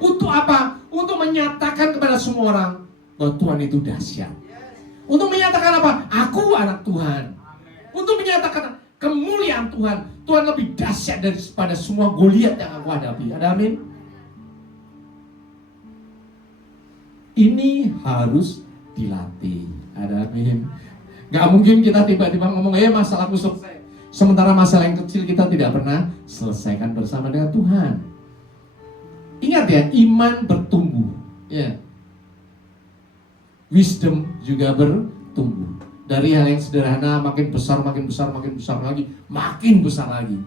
Untuk apa? Untuk menyatakan kepada semua orang bahwa Tuhan itu dahsyat. Untuk menyatakan apa? Aku anak Tuhan. Untuk menyatakan kemuliaan Tuhan. Tuhan lebih dahsyat daripada semua Goliat yang aku hadapi. Ada amin? Ini harus dilatih. Ada amin? Gak mungkin kita tiba-tiba ngomong, masalahku selesai. Sementara masalah yang kecil kita tidak pernah selesaikan bersama dengan Tuhan. Ingat ya, iman bertumbuh. Ya. Wisdom juga bertumbuh. Dari hal yang sederhana makin besar, makin besar, makin besar lagi, makin besar lagi.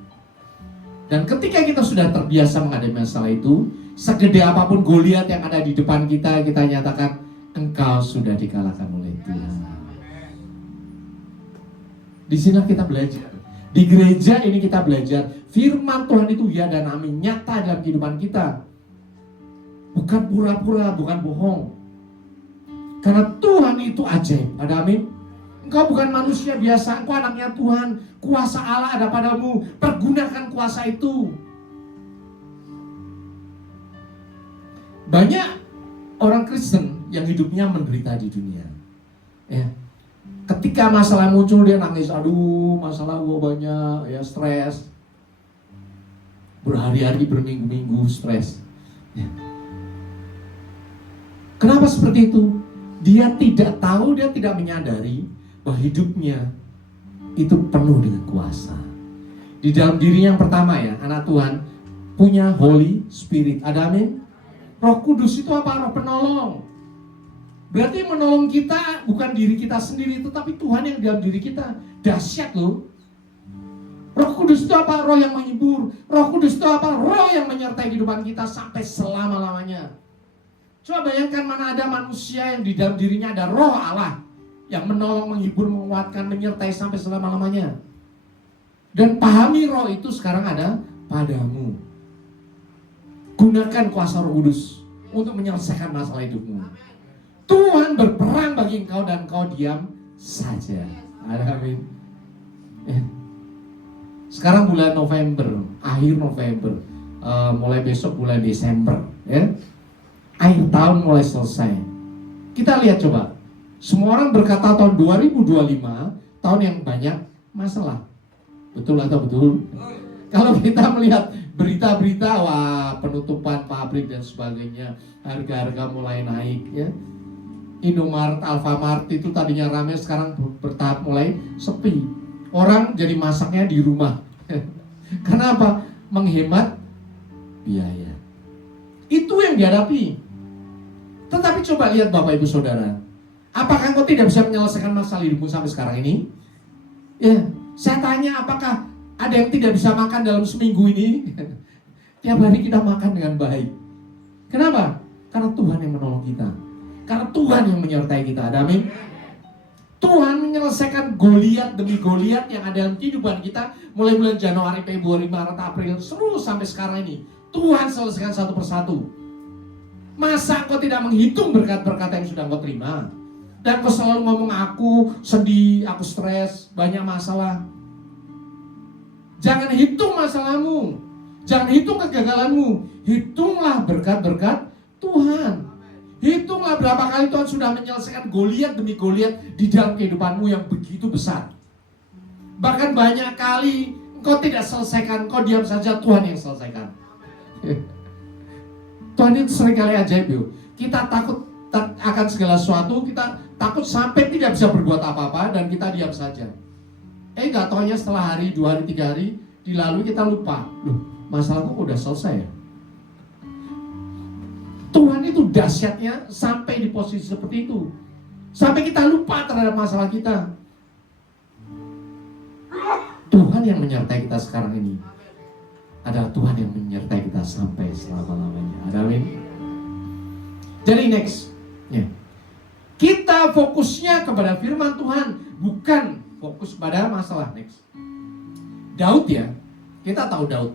Dan ketika kita sudah terbiasa menghadapi masalah itu, segede apapun Goliat yang ada di depan kita, kita nyatakan, engkau sudah dikalahkan oleh Tuhan. Di sini kita belajar. Di gereja ini kita belajar firman Tuhan itu ya dan amin, nyata dalam kehidupan kita. Bukan pura-pura, bukan bohong. Karena Tuhan itu ajaib. Ada amin? Engkau bukan manusia biasa, engkau anaknya Tuhan. Kuasa Allah ada padamu. Pergunakan kuasa itu. Banyak orang Kristen yang hidupnya menderita di dunia. Ya. Ketika masalah muncul dia nangis, aduh masalah gua banyak, ya stres. Berhari-hari, berminggu-minggu stres. Ya. Kenapa seperti itu? Dia tidak tahu, dia tidak menyadari bahwa hidupnya itu penuh dengan kuasa. Di dalam dirinya yang pertama ya, anak Tuhan punya Holy Spirit. Ada amin? Roh Kudus itu apa? Roh penolong. Berarti menolong kita bukan diri kita sendiri, tetapi Tuhan yang dalam diri kita. Dahsyat loh. Roh Kudus itu apa? Roh yang menghibur. Roh Kudus itu apa? Roh yang menyertai kehidupan kita sampai selama-lamanya. Coba bayangkan mana ada manusia yang di dalam dirinya ada roh Allah yang menolong, menghibur, menguatkan, menyertai sampai selama-lamanya. Dan pahami roh itu sekarang ada padamu. Gunakan kuasa Roh Kudus untuk menyelesaikan masalah hidupmu. Tuhan berperang bagi engkau dan engkau diam saja. Amin. Sekarang bulan November, akhir November, mulai besok bulan Desember, ya. Akhir tahun mulai selesai. Kita lihat coba. Semua orang berkata tahun 2025 tahun yang banyak masalah. Betul atau betul? Kalau kita melihat berita-berita, wah penutupan pabrik dan sebagainya, harga-harga mulai naik, ya. Indomaret, Alfamart itu tadinya ramai, sekarang bertahap mulai sepi. Orang jadi masaknya di rumah. Kenapa? Menghemat biaya. Itu yang dihadapi. Tetapi coba lihat Bapak Ibu Saudara, apakah engkau tidak bisa menyelesaikan masalah hidupmu sampai sekarang ini? Ya, saya tanya, apakah ada yang tidak bisa makan dalam seminggu ini? Tiap hari kita makan dengan baik. Kenapa? Karena Tuhan yang menolong kita. Karena Tuhan yang menyertai kita. Amin. Tuhan menyelesaikan Goliat demi Goliat yang ada dalam kehidupan kita mulai bulan Januari, Februari, Maret, April, seluruh sampai sekarang ini. Tuhan selesaikan satu persatu. Masa kau tidak menghitung berkat-berkat yang sudah kau terima? Dan kau selalu ngomong aku sedih, aku stres, banyak masalah. Jangan hitung masalahmu. Jangan hitung kegagalanmu. Hitunglah berkat-berkat Tuhan. Hitunglah berapa kali Tuhan sudah menyelesaikan Goliat demi Goliat di dalam kehidupanmu yang begitu besar. Bahkan banyak kali engkau tidak selesaikan, engkau diam saja, Tuhan yang selesaikan. Tuhan itu seringkali ajaib yuk. Kita takut akan segala sesuatu, kita takut sampai tidak bisa berbuat apa-apa dan kita diam saja. Gak taunya setelah hari, 2 hari, 3 hari dilalui kita lupa. Loh, masalahku udah selesai ya? Tuhan itu dahsyatnya sampai di posisi seperti itu. Sampai kita lupa terhadap masalah kita. Tuhan yang menyertai kita sekarang ini adalah Tuhan yang menyertai kita sampai selama-lamanya. Amin. Jadi next, ya. Kita fokusnya kepada firman Tuhan, bukan fokus pada masalah. Next, Daud ya, kita tahu Daud.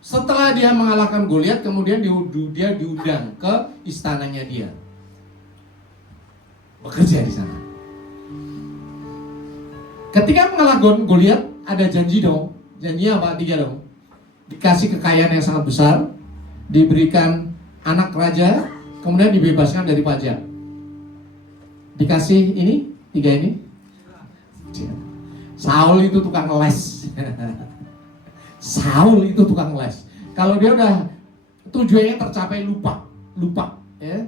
Setelah dia mengalahkan Goliat, kemudian dia diundang ke istananya dia, bekerja di sana. Ketika mengalahkan Goliat, ada janji dong. Janjinya apa? 3 dong. Dikasih kekayaan yang sangat besar, diberikan anak raja, kemudian dibebaskan dari pajak. Dikasih ini, 3 ini. Saul itu tukang les. Saul itu tukang les. Kalau dia udah tujuannya tercapai, lupa, ya.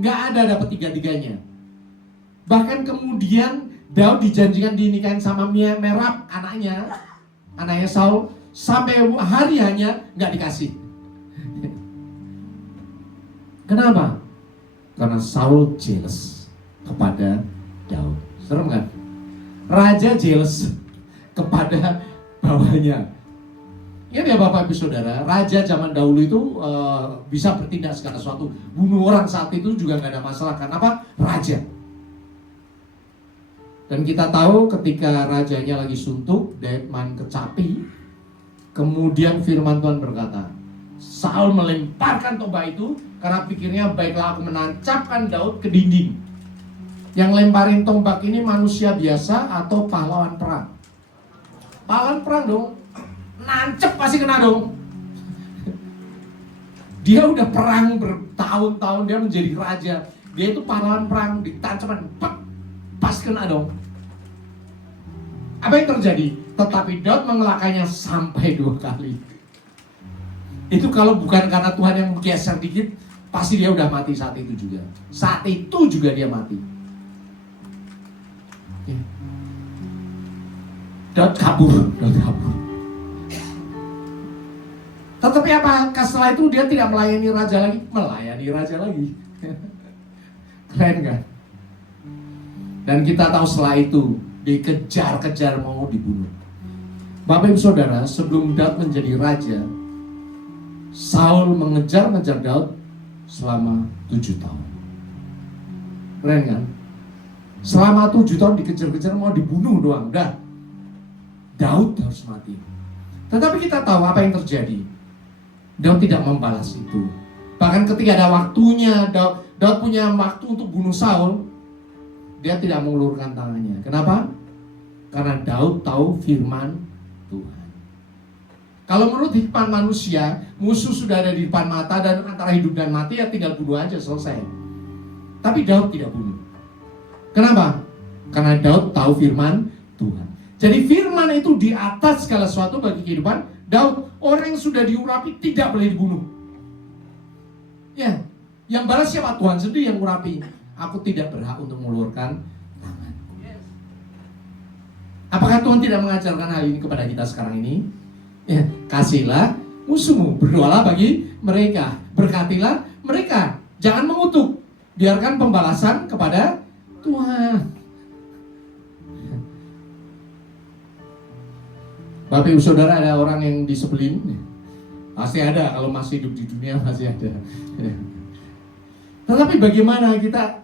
Nggak ada dapat 3-3-nya. Bahkan kemudian Daud dijanjikan dinikahin sama Merab, anaknya Saul, sampai hari hanya nggak dikasih. Kenapa? Karena Saul jealous kepada Daud. Serem kan? Raja jealous kepada bawahnya. Ingat ya Bapak Ibu Saudara, raja zaman dahulu itu bisa bertindak segala sesuatu. Bunuh orang saat itu juga nggak ada masalah. Kenapa? Raja. Dan kita tahu ketika rajanya lagi suntuk, Daud main kecapi. Kemudian firman Tuhan berkata, Saul melemparkan tombak itu karena pikirnya baiklah aku menancapkan Daud ke dinding. Yang lemparin tombak ini manusia biasa atau pahlawan perang? Pahlawan perang dong. Nancep pasti kena dong. Dia udah perang bertahun-tahun, dia menjadi raja. Dia itu pahlawan perang, ditancapkan, pasti kena dong. Apa yang terjadi? Tetapi Daud mengelakainya sampai 2 kali. Itu kalau bukan karena Tuhan yang geser dikit, pasti dia udah mati saat itu juga. Saat itu juga dia mati. Daud kabur. Tetapi apakah setelah itu dia tidak melayani raja lagi? Melayani raja lagi. Keren kan? Dan kita tahu setelah itu dikejar-kejar mau dibunuh. Bapak Ibu Saudara, sebelum Daud menjadi raja, Saul mengejar-ngejar Daud selama 7 tahun. Keren kan? Selama 7 tahun dikejar-kejar mau dibunuh doang. Udah, Daud harus mati. Tetapi kita tahu apa yang terjadi. Daud tidak membalas itu. Bahkan ketika ada waktunya, Daud punya waktu untuk bunuh Saul, dia tidak mengulurkan tangannya. Kenapa? Karena Daud tahu firman Tuhan. Kalau menurut hikmat manusia, musuh sudah ada di depan mata dan antara hidup dan mati, ya tinggal bunuh aja, selesai. Tapi Daud tidak bunuh. Kenapa? Karena Daud tahu firman Tuhan. Jadi firman itu di atas segala sesuatu bagi kehidupan Daud. Orang yang sudah diurapi tidak boleh dibunuh. Ya, yang balas siapa? Tuhan sendiri yang urapi. Aku tidak berhak untuk mengulurkan tangan. Apakah Tuhan tidak mengajarkan hal ini kepada kita sekarang ini? Ya, kasihlah musuhmu, berdoalah bagi mereka, berkatilah mereka, jangan mengutuk, biarkan pembalasan kepada Tuhan. Bapak Ibu Saudara, ada orang yang disebelin? Pasti ada, kalau masih hidup di dunia masih ada. Tetapi bagaimana kita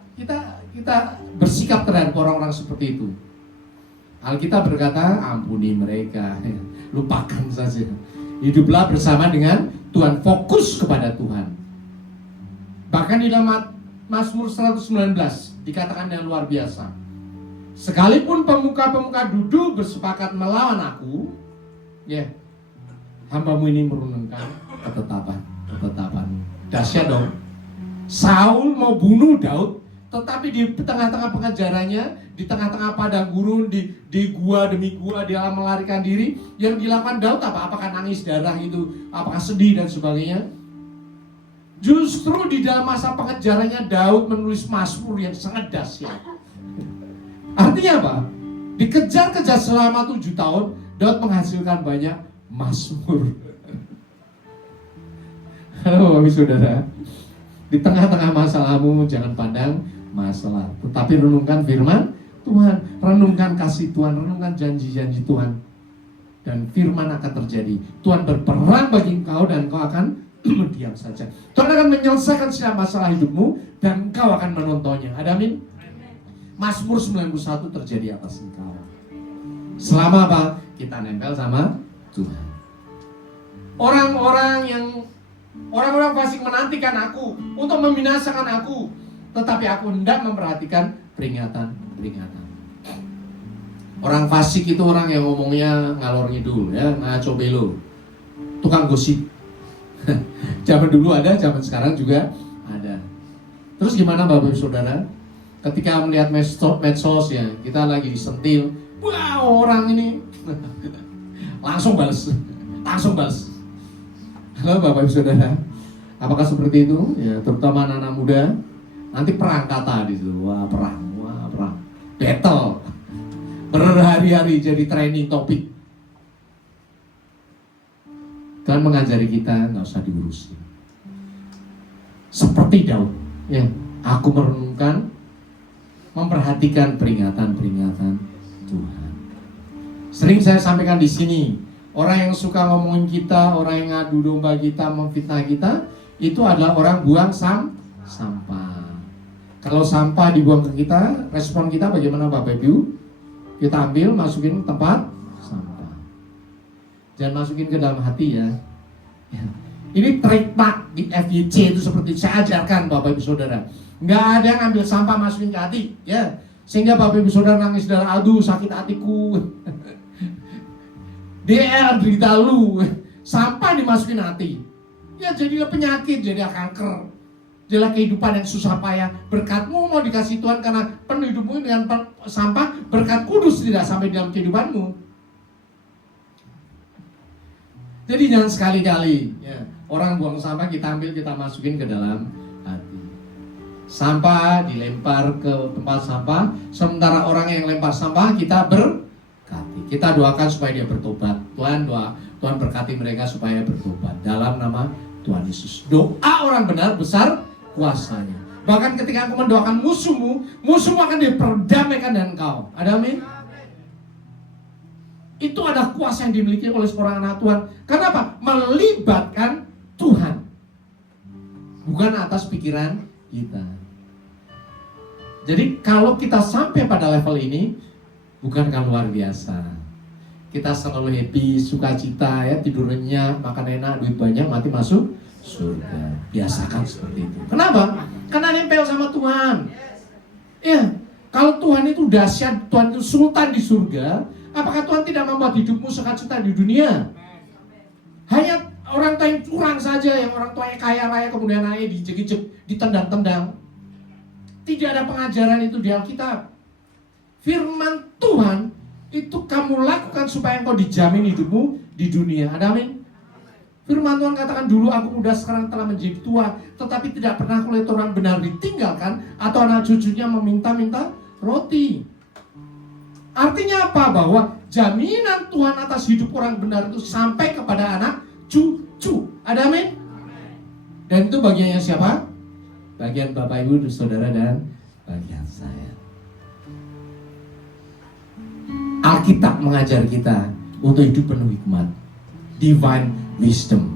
bersikap terhadap orang-orang seperti itu? Alkitab berkata, ampuni mereka, lupakan saja. Hiduplah bersama dengan Tuhan, fokus kepada Tuhan. Bahkan di dalam Mazmur 119 dikatakan yang luar biasa. Sekalipun pemuka-pemuka duduk bersepakat melawan aku, ya, hambamu ini merenungkan ketetapan. Dahsyat dong. Saul mau bunuh Daud, tetapi di tengah-tengah pengejarannya, di tengah-tengah padang gurun, di gua demi gua dia melarikan diri. Yang dilakukan Daud apa? Apakah nangis darah itu? Apakah sedih dan sebagainya? Justru di dalam masa pengejarannya Daud menulis mazmur yang sangat dahsyat. Artinya apa? Dikejar-kejar selama 7 tahun, Daud menghasilkan banyak mazmur. Halo Bapak Saudara, di tengah-tengah masalahmu jangan pandang masalah, tetapi renungkan firman Tuhan, renungkan kasih Tuhan, renungkan janji-janji Tuhan, dan firman akan terjadi. Tuhan berperang bagi engkau dan engkau akan diam saja. Tuhan akan menyelesaikan setiap masalah hidupmu dan engkau akan menontonnya. Ada amin? Mazmur 91 terjadi atas engkau. Selama apa? Kita nempel sama Tuhan. Orang-orang fasik menantikan aku untuk membinasakan aku, tetapi aku hendak memperhatikan peringatan. Orang fasik itu orang yang ngomongnya ngalor ngidul, ya, ngaco belo, tukang gosip. Zaman dulu ada, zaman sekarang juga ada. Terus gimana Bapak Ibu Saudara? Ketika melihat medsos ya, kita lagi disentil, wah orang ini langsung balas. Halo Bapak Ibu Saudara, apakah seperti itu? Ya, terutama anak-anak muda, nanti perang kata di situ, wah perang, battle. berhari-hari jadi training topik. Tuhan mengajari kita nggak usah diurusin. Seperti Daud, ya, aku merenungkan, memperhatikan peringatan-peringatan Tuhan. Sering saya sampaikan di sini, orang yang suka ngomongin kita, orang yang ngadu domba kita, memfitnah kita, itu adalah orang buang sampah. Kalau sampah dibuang ke kita, respon kita bagaimana Bapak Ibu? Kita ambil, masukin ke tempat sampah. Jangan masukin ke dalam hati ya. Ini trademark di FYC itu seperti saya ajarkan Bapak Ibu Saudara. Nggak ada yang ambil sampah masukin ke hati, ya. Sehingga Bapak Ibu Saudara nangis darah, aduh sakit hatiku. DR derita lu, sampah dimasukin hati. Ya jadilah penyakit, jadilah kanker. Jadilah kehidupan yang susah payah. Berkatmu mau dikasih Tuhan karena penuh hidupmu dengan sampah, berkat kudus tidak sampai dalam kehidupanmu. Jadi jangan sekali-kali ya, orang buang sampah kita ambil, kita masukin ke dalam hati. Sampah dilempar ke tempat sampah, sementara orang yang lempar sampah kita berkati. Kita doakan supaya dia bertobat. Tuhan berkati mereka supaya bertobat dalam nama Tuhan Yesus. Doa orang benar besar kuasanya. Bahkan ketika aku mendoakan musuhmu akan diperdamaikan dengan engkau. Ada amin? Itu ada kuasa yang dimiliki oleh seorang anak Tuhan. Kenapa? Melibatkan Tuhan, bukan atas pikiran kita. Jadi kalau kita sampai pada level ini, bukankah luar biasa? Kita selalu happy, sukacita, ya, tidur renyah, makan enak, duit banyak, mati masuk surga. Biasakan seperti itu. Kenapa? Karena nempel sama Tuhan. Ya, kalau Tuhan itu dahsyat, Tuhan itu sultan di surga, apakah Tuhan tidak membuat hidupmu sukacita di dunia? Hanya orang tua yang curang saja, yang orang tuanya kaya raya kemudian anaknya dijek-jek, ditendang-tendang. Tidak ada pengajaran itu di Alkitab. Firman Tuhan itu kamu lakukan supaya engkau dijamin hidupmu di dunia. Ada amin? Firman Tuhan katakan, dulu aku muda, sekarang telah menjadi tua, tetapi tidak pernah aku lihat orang benar ditinggalkan atau anak cucunya meminta-minta roti. Artinya apa? Bahwa jaminan Tuhan atas hidup orang benar itu sampai kepada anak cucu. Ada amin? Dan itu bagiannya siapa? Bagian Bapak Ibu, Saudara, dan bagian saya. Alkitab mengajar kita untuk hidup penuh hikmat. Divine wisdom.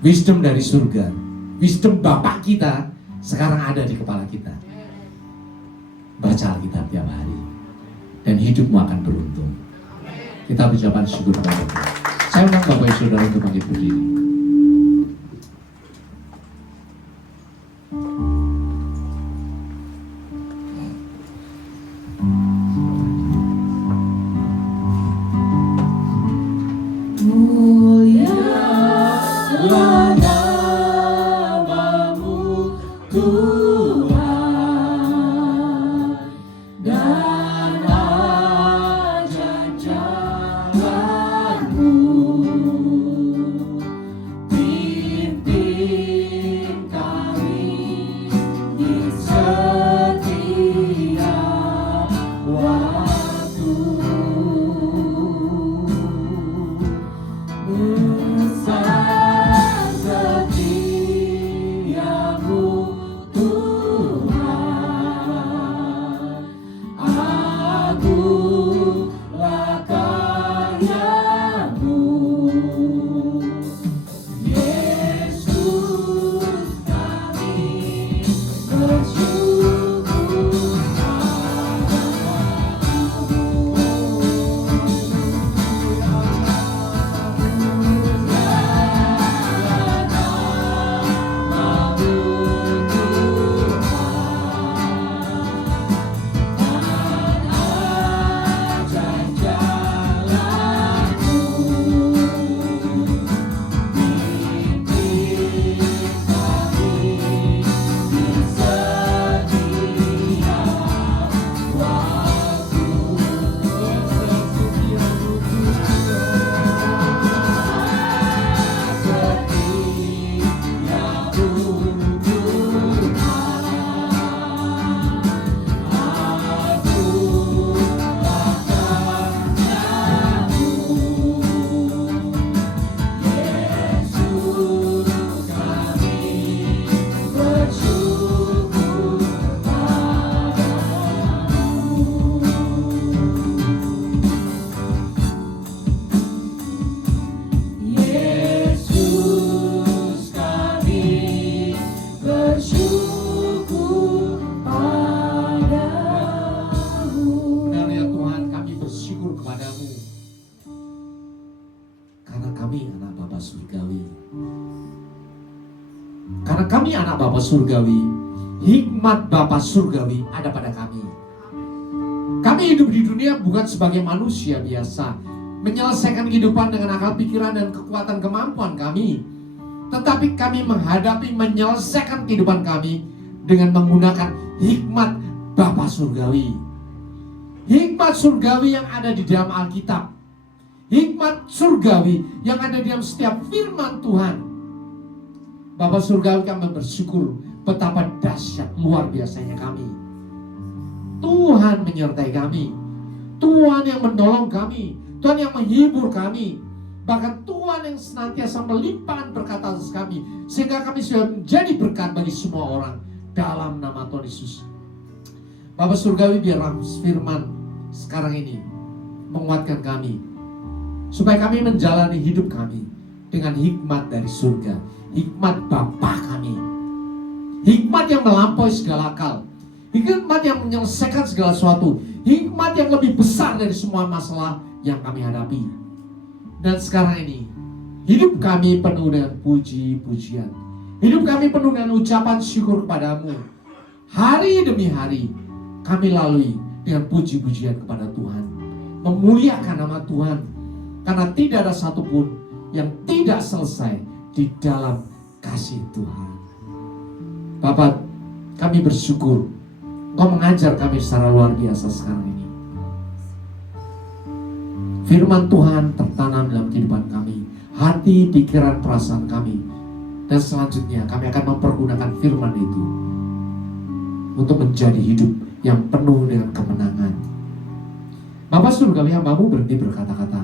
Wisdom dari surga. Wisdom Bapak kita sekarang ada di kepala kita. Baca Alkitab tiap hari dan hidupmu akan beruntung. Kita ucapkan syukur kepada Tuhan. Saya undang Bapak Ibu Saudara untuk bangkit berdiri. Mulialah namamu Tuhan, dan ajaib jalanmu. kami anak Bapa Surgawi, hikmat Bapa Surgawi ada pada kami. Kami hidup di dunia bukan sebagai manusia biasa, menyelesaikan kehidupan dengan akal pikiran dan kekuatan kemampuan kami. Tetapi kami menyelesaikan kehidupan kami dengan menggunakan hikmat Bapa Surgawi. Hikmat surgawi yang ada di dalam Alkitab. Hikmat surgawi yang ada di dalam setiap firman Tuhan. Bapa Surgawi, kami bersyukur betapa dahsyat luar biasanya kami. Tuhan menyertai kami. Tuhan yang menolong kami. Tuhan yang menghibur kami. Bahkan Tuhan yang senantiasa melimpahkan berkat atas kami. Sehingga kami sudah menjadi berkat bagi semua orang. Dalam nama Tuhan Yesus. Bapa Surgawi, biar firman sekarang ini menguatkan kami. Supaya kami menjalani hidup kami dengan hikmat dari surga. Hikmat Bapa kami. Hikmat yang melampaui segala akal. Hikmat yang menyelesaikan segala sesuatu. Hikmat yang lebih besar dari semua masalah yang kami hadapi. Dan sekarang ini hidup kami penuh dengan puji-pujian. Hidup kami penuh dengan ucapan syukur kepadamu. Hari demi hari kami lalui dengan puji-pujian kepada Tuhan. Memuliakan nama Tuhan. Karena tidak ada satupun yang tidak selesai di dalam kasih Tuhan. Bapak, kami bersyukur Engkau mengajar kami secara luar biasa sekarang ini. Firman Tuhan tertanam dalam kehidupan kami, hati, pikiran, perasaan kami. Dan selanjutnya kami akan mempergunakan firman itu untuk menjadi hidup yang penuh dengan kemenangan. Bapak Surgawi, hamba-Mu berhenti berkata-kata,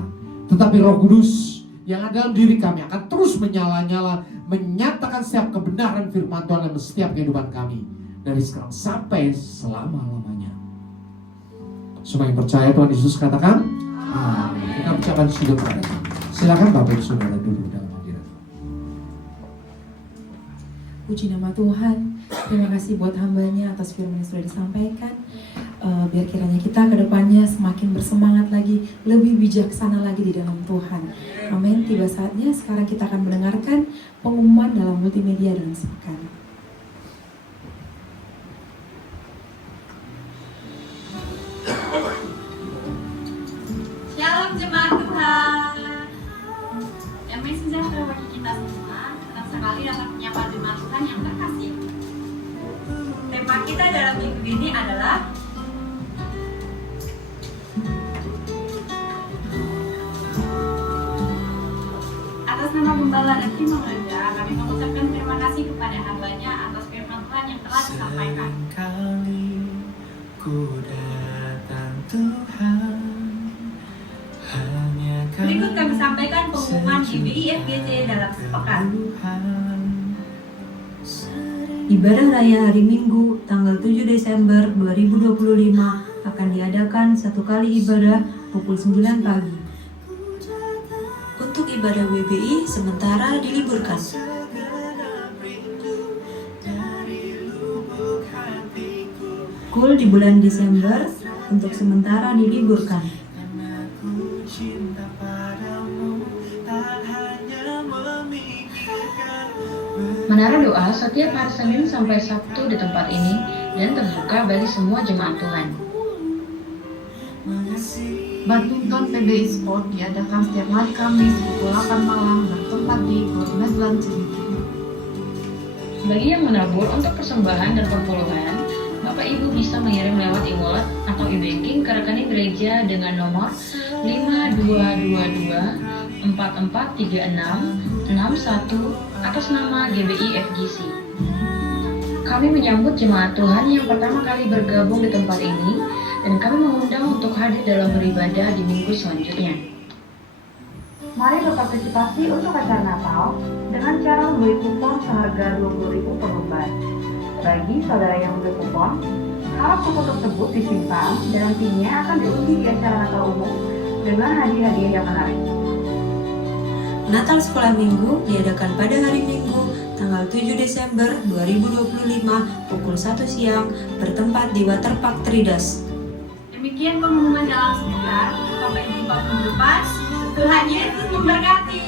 tetapi Roh Kudus yang ada dalam diri kami akan terus menyala-nyala, menyatakan setiap kebenaran firman Tuhan dalam setiap kehidupan kami, dari sekarang sampai selama-lamanya. Semua yang percaya Tuhan Yesus katakan amin. Kita ucapkan syukur pada Tuhan. Silakan Bapak Ibu Saudara duduk dalam hadirat. Puji nama Tuhan. Terima kasih buat hambanya atas firman yang sudah disampaikan. Biar kiranya kita ke depannya semakin bersemangat lagi, lebih bijaksana lagi di dalam Tuhan. Amin. Tiba saatnya sekarang kita akan mendengarkan pengumuman dalam multimedia dan sepekan. Shalom jemaat Tuhan. Damai sejahtera bagi kita semua. Senang sekali dapat menyapa jemaat Tuhan yang terkasih. Tema kita dalam minggu ini adalah atas nama Gembala dan Tim Mengeja, kami mengucapkan terima kasih kepada hambanya atas firman Tuhan yang telah disampaikan. Berikut kami sampaikan pengumuman GBI FGC dalam sepekan. Ibadah Raya Hari Minggu tanggal 7 Desember 2025 akan diadakan satu kali ibadah pukul 9 pagi. Untuk ibadah WBI sementara diliburkan. Kul di bulan Desember untuk sementara diliburkan. Menara doa setiap hari Senin sampai Sabtu di tempat ini dan terbuka bagi semua jemaat Tuhan. Badminton PBI Sport diadakan setiap hari Kamis pukul 8 malam bertempat di Gor Medland Cilincing. Bagi yang menabur untuk persembahan dan perpuluhan, Bapak Ibu bisa mengirim lewat e-wallet atau e-banking ke rekening gereja dengan nomor 5222 4436 61 atas nama GBI FGC. Kami menyambut jemaat Tuhan yang pertama kali bergabung di tempat ini dan kami mengundang untuk hadir dalam beribadah di minggu selanjutnya. Mari berpartisipasi untuk acara Natal dengan cara membeli kupon seharga Rp20.000 per lembar. Bagi saudara yang membeli kupon, harap kupon tersebut disimpan dan nantinya akan diundi di acara Natal umum dengan hadiah-hadiah yang menarik. Natal Sekolah Minggu diadakan pada hari Minggu tanggal 7 Desember 2025 pukul 1 siang bertempat di Waterpark Tridas. Demikian pengumuman dalam sebentar. Sampai jumpa minggu depan. Tuhan Yesus memberkati.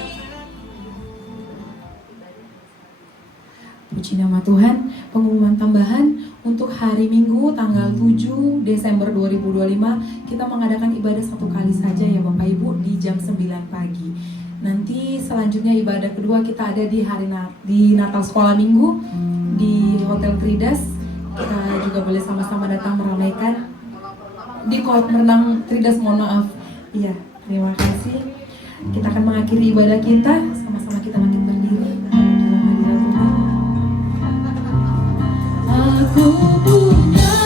Puji nama Tuhan. Pengumuman tambahan untuk hari Minggu tanggal 7 Desember 2025 kita mengadakan ibadah 1 kali saja ya Bapak Ibu di jam 9 pagi. Nanti selanjutnya ibadah kedua kita ada di di Natal Sekolah Minggu di Hotel Tridas. Kita juga boleh sama-sama datang meramaikan di kolam renang Tridas, mohon maaf. Iya, terima kasih. Kita akan mengakhiri ibadah kita, sama-sama kita makin berdiri dalam hadirat Tuhan. Aku punya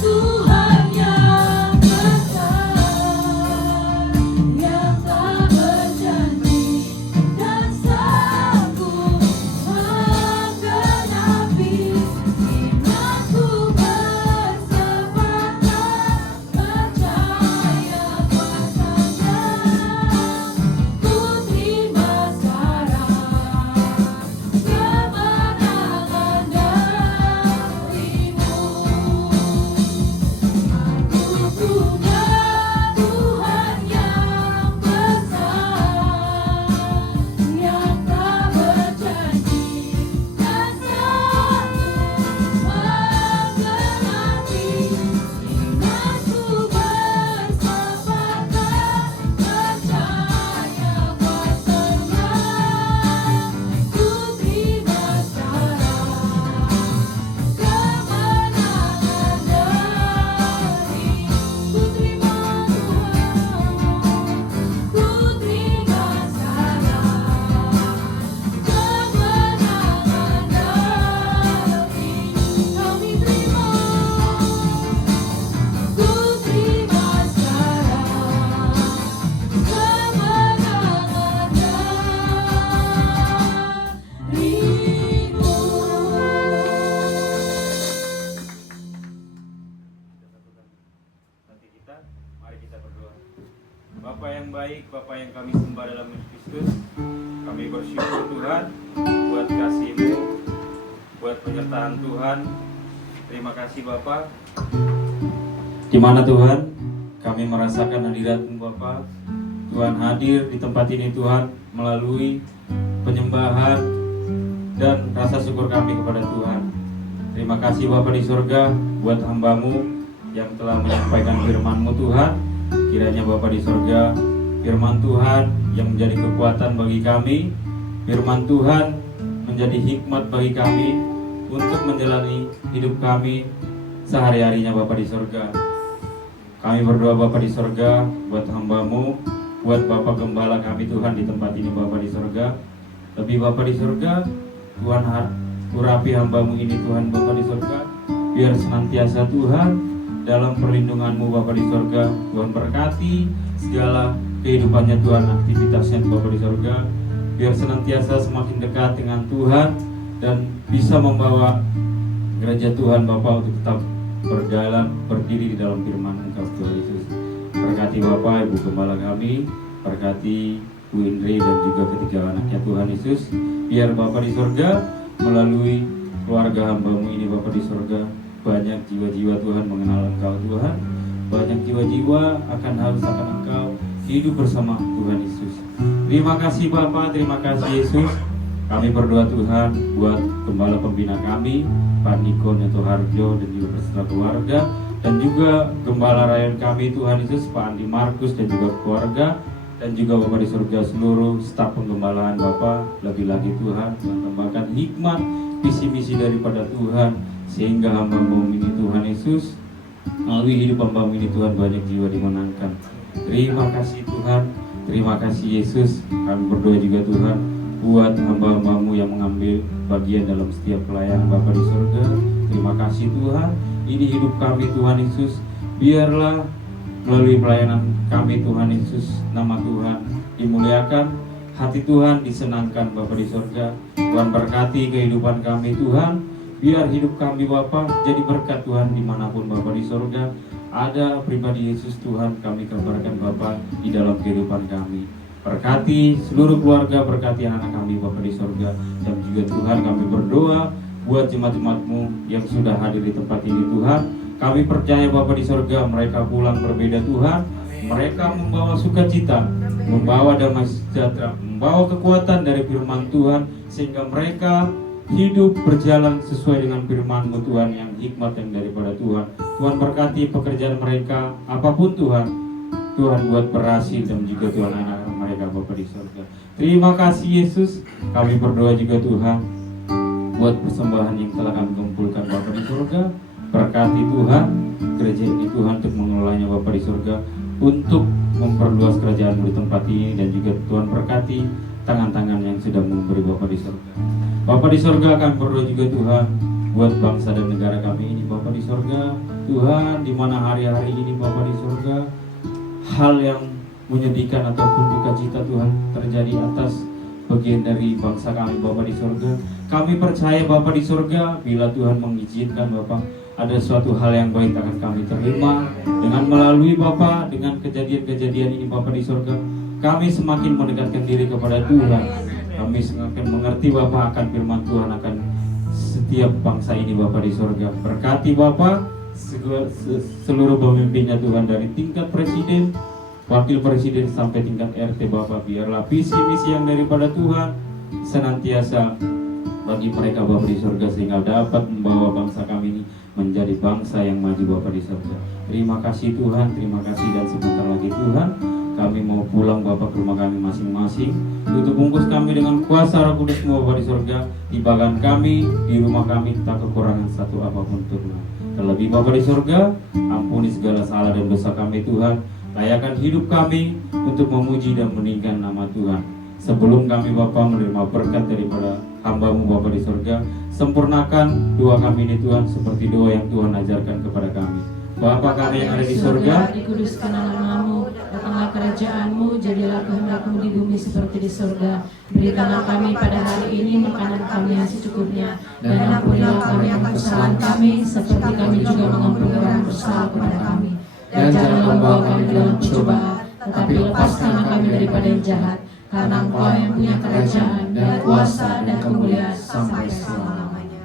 Tuhan yang besar, yang tak berjanji dan sanggup menggenapi imanku bersepakat percaya kuasanya. Ku terima sekarang kemenangan darimu. Aku punya Tuhan yang besar, yang tak berjanji dan sanggup menggenapi imanku bersepakat percaya kuasanya. Ku terima sekarang kemenangan darimu. Ku terima Tuhan, ku terima sekarang kemenangan darimu. Kami terima, ku terima sekarang kemenangan Nanti mari kita berdoa. Bapa yang baik, Bapa yang kami sembah dalam Yesus Kristus, kami bersyukur Tuhan buat kasih-Mu, buat penyertaan Tuhan. Terima kasih Bapa. Di mana Tuhan, kami merasakan hadirat-Mu Bapa. Tuhan hadir di tempat ini Tuhan melalui penyembahan dan rasa syukur kami kepada Tuhan. Terima kasih Bapa di surga buat hamba-Mu yang telah menyampaikan firman-Mu Tuhan. Kiranya Bapa di surga, firman Tuhan yang menjadi kekuatan bagi kami, firman Tuhan menjadi hikmat bagi kami untuk menjalani hidup kami sehari-harinya Bapa di surga. Kami berdoa Bapa di surga buat hamba-Mu, buat Bapak Gembala kami Tuhan di tempat ini Bapa di surga. Lebih Bapa di surga, Tuhan urapi hamba-Mu ini Tuhan Bapa di surga, biar senantiasa Tuhan dalam perlindungan-Mu Bapa di surga. Tuhan berkati segala kehidupannya Tuhan, aktivitasnya Bapa di surga, biar senantiasa semakin dekat dengan Tuhan dan bisa membawa gereja Tuhan Bapa untuk tetap berjalan, berdiri di dalam firman Engkau Tuhan Yesus. Berkati Bapa, Ibu Gembala kami, berkati Bu Indri dan juga ketiga anaknya Tuhan Yesus. Biar Bapa di surga melalui keluarga hamba-Mu ini Bapa di surga, banyak jiwa-jiwa Tuhan mengenal Engkau Tuhan, banyak jiwa-jiwa akan haus akan Engkau, hidup bersama Tuhan Yesus. Terima kasih Bapa, terima kasih Yesus. Kami berdoa Tuhan buat gembala pembina kami, Pak Niko Neto Harjo dan juga beserta keluarga, dan juga gembala rayon kami Tuhan Yesus, Pak Andi Markus dan juga keluarga, dan juga Bapa di surga seluruh staf penggembalaan Bapa. Lebih lagi Tuhan tambahkan hikmat visi misi daripada Tuhan, sehingga hamba-Mu ini Tuhan Yesus, melalui hidup hamba-Mu ini Tuhan banyak jiwa dimenangkan. Terima kasih Tuhan, terima kasih Yesus. Kami berdoa juga Tuhan buat hamba-hamba-Mu yang mengambil bagian dalam setiap pelayanan Bapa di surga. Terima kasih Tuhan, ini hidup kami Tuhan Yesus. Biarlah melalui pelayanan kami Tuhan Yesus, nama Tuhan dimuliakan, hati Tuhan disenangkan Bapa di surga. Tuhan berkati kehidupan kami Tuhan, biar hidup kami Bapa jadi berkat Tuhan dimanapun Bapa di surga. Ada pribadi Yesus Tuhan, kami kabarkan Bapa di dalam kehidupan kami. Berkati seluruh keluarga, berkati anak kami Bapa di surga. Dan juga Tuhan kami berdoa buat jemaat-jemaat-Mu yang sudah hadir di tempat ini Tuhan. Kami percaya Bapa di surga, mereka pulang berbeda Tuhan. Mereka membawa sukacita, membawa damai sejahtera, membawa kekuatan dari firman Tuhan, sehingga mereka hidup berjalan sesuai dengan firman-Mu Tuhan, yang hikmat yang daripada Tuhan. Tuhan berkati pekerjaan mereka, apapun Tuhan, Tuhan buat berhasil, dan juga Tuhan anak-anak mereka Bapa di surga. Terima kasih Yesus. Kami berdoa juga Tuhan buat persembahan yang telah kami kumpulkan Bapa di surga. Berkati Tuhan gereja ini Tuhan, untuk mengelolanya Bapa di surga, untuk memperluas kerajaan-Mu di tempat ini, dan juga Tuhan berkati tangan-tangan yang sudah memberi Bapa di surga. Bapa di surga, kami berdoa juga Tuhan buat bangsa dan negara kami ini Bapa di surga. Tuhan, di mana hari-hari ini Bapa di surga, hal yang menyedihkan ataupun duka cita Tuhan terjadi atas bagian dari bangsa kami Bapa di surga. Kami percaya Bapa di surga, bila Tuhan mengizinkan Bapa, ada suatu hal yang baik akan kami terima dengan melalui Bapa, dengan kejadian-kejadian ini Bapa di surga. Kami semakin mendekatkan diri kepada Tuhan. Kami semakin mengerti Bapa akan firman Tuhan, akan setiap bangsa ini Bapa di surga. Berkati Bapa seluruh pemimpinnya Tuhan, dari tingkat presiden, wakil presiden sampai tingkat RT Bapa. Biarlah visi misi yang daripada Tuhan senantiasa bagi mereka Bapa di surga, sehingga dapat membawa bangsa kami ini menjadi bangsa yang maju Bapa di surga. Terima kasih Tuhan, terima kasih, dan sebentar lagi Tuhan kami mau pulang Bapa ke rumah kami masing-masing. Tutup bungkus kami dengan kuasa Roh Kudus-Mu Bapa di surga. Tibakan kami di rumah kami, tak kekurangan satu apapun Tuhan. Terlebih Bapa di surga, ampuni segala salah dan dosa kami Tuhan. Layakan hidup kami untuk memuji dan meninggikan nama Tuhan. Sebelum kami Bapa menerima berkat daripada hamba-Mu Bapa di surga, sempurnakan doa kami ini Tuhan, seperti doa yang Tuhan ajarkan kepada kami. Bapa kami yang ada di surga, dikuduskanlah nama-Mu, datanglah kerajaan-Mu, jadilah kehendak-Mu di bumi seperti di surga. Berikanlah kami pada hari ini makanan kami yang secukupnya, dan ampunilah kami kesalahan kami, seperti kami juga mengampuni orang bersalah kepada kami. Dan jangan membawa kami ke dalam pencobaan, tetapi lepaskanlah kami daripada yang jahat, karena Engkau yang punya kerajaan dan kuasa dan kemuliaan sampai selama-lamanya.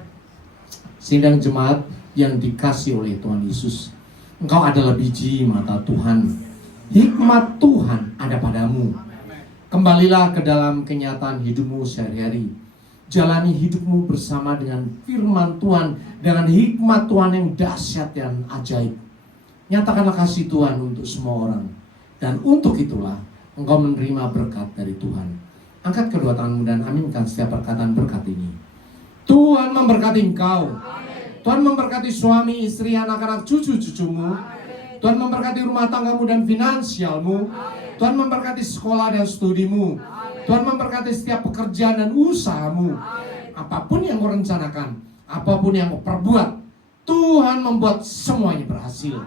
Sidang jemaat yang dikasih oleh Tuhan Yesus, engkau adalah biji mata Tuhan. Hikmat Tuhan ada padamu. Kembalilah ke dalam kenyataan hidupmu sehari-hari. Jalani hidupmu bersama dengan firman Tuhan, dengan hikmat Tuhan yang dahsyat dan ajaib. Nyatakanlah kasih Tuhan untuk semua orang. Dan untuk itulah engkau menerima berkat dari Tuhan. Angkat kedua tanganmu dan aminkan setiap perkataan berkat ini. Tuhan memberkati engkau. Tuhan memberkati suami, istri, anak-anak, cucu-cucumu. Tuhan memberkati rumah tanggamu dan finansialmu. Tuhan memberkati sekolah dan studimu. Tuhan memberkati setiap pekerjaan dan usahamu. Apapun yang kau rencanakan, apapun yang kau perbuat, Tuhan membuat semuanya berhasil.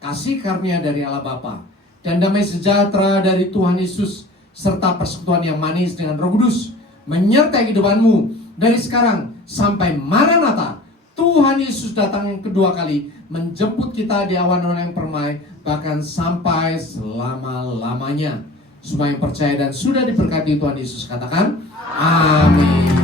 Kasih karunia dari Allah Bapa dan damai sejahtera dari Tuhan Yesus, serta persekutuan yang manis dengan Roh Kudus menyertai kehidupanmu dari sekarang sampai Maranatha. Tuhan Yesus datang yang kedua kali menjemput kita di awan-awan yang permai, bahkan sampai selama-lamanya. Semua yang percaya dan sudah diberkati Tuhan Yesus katakan amin.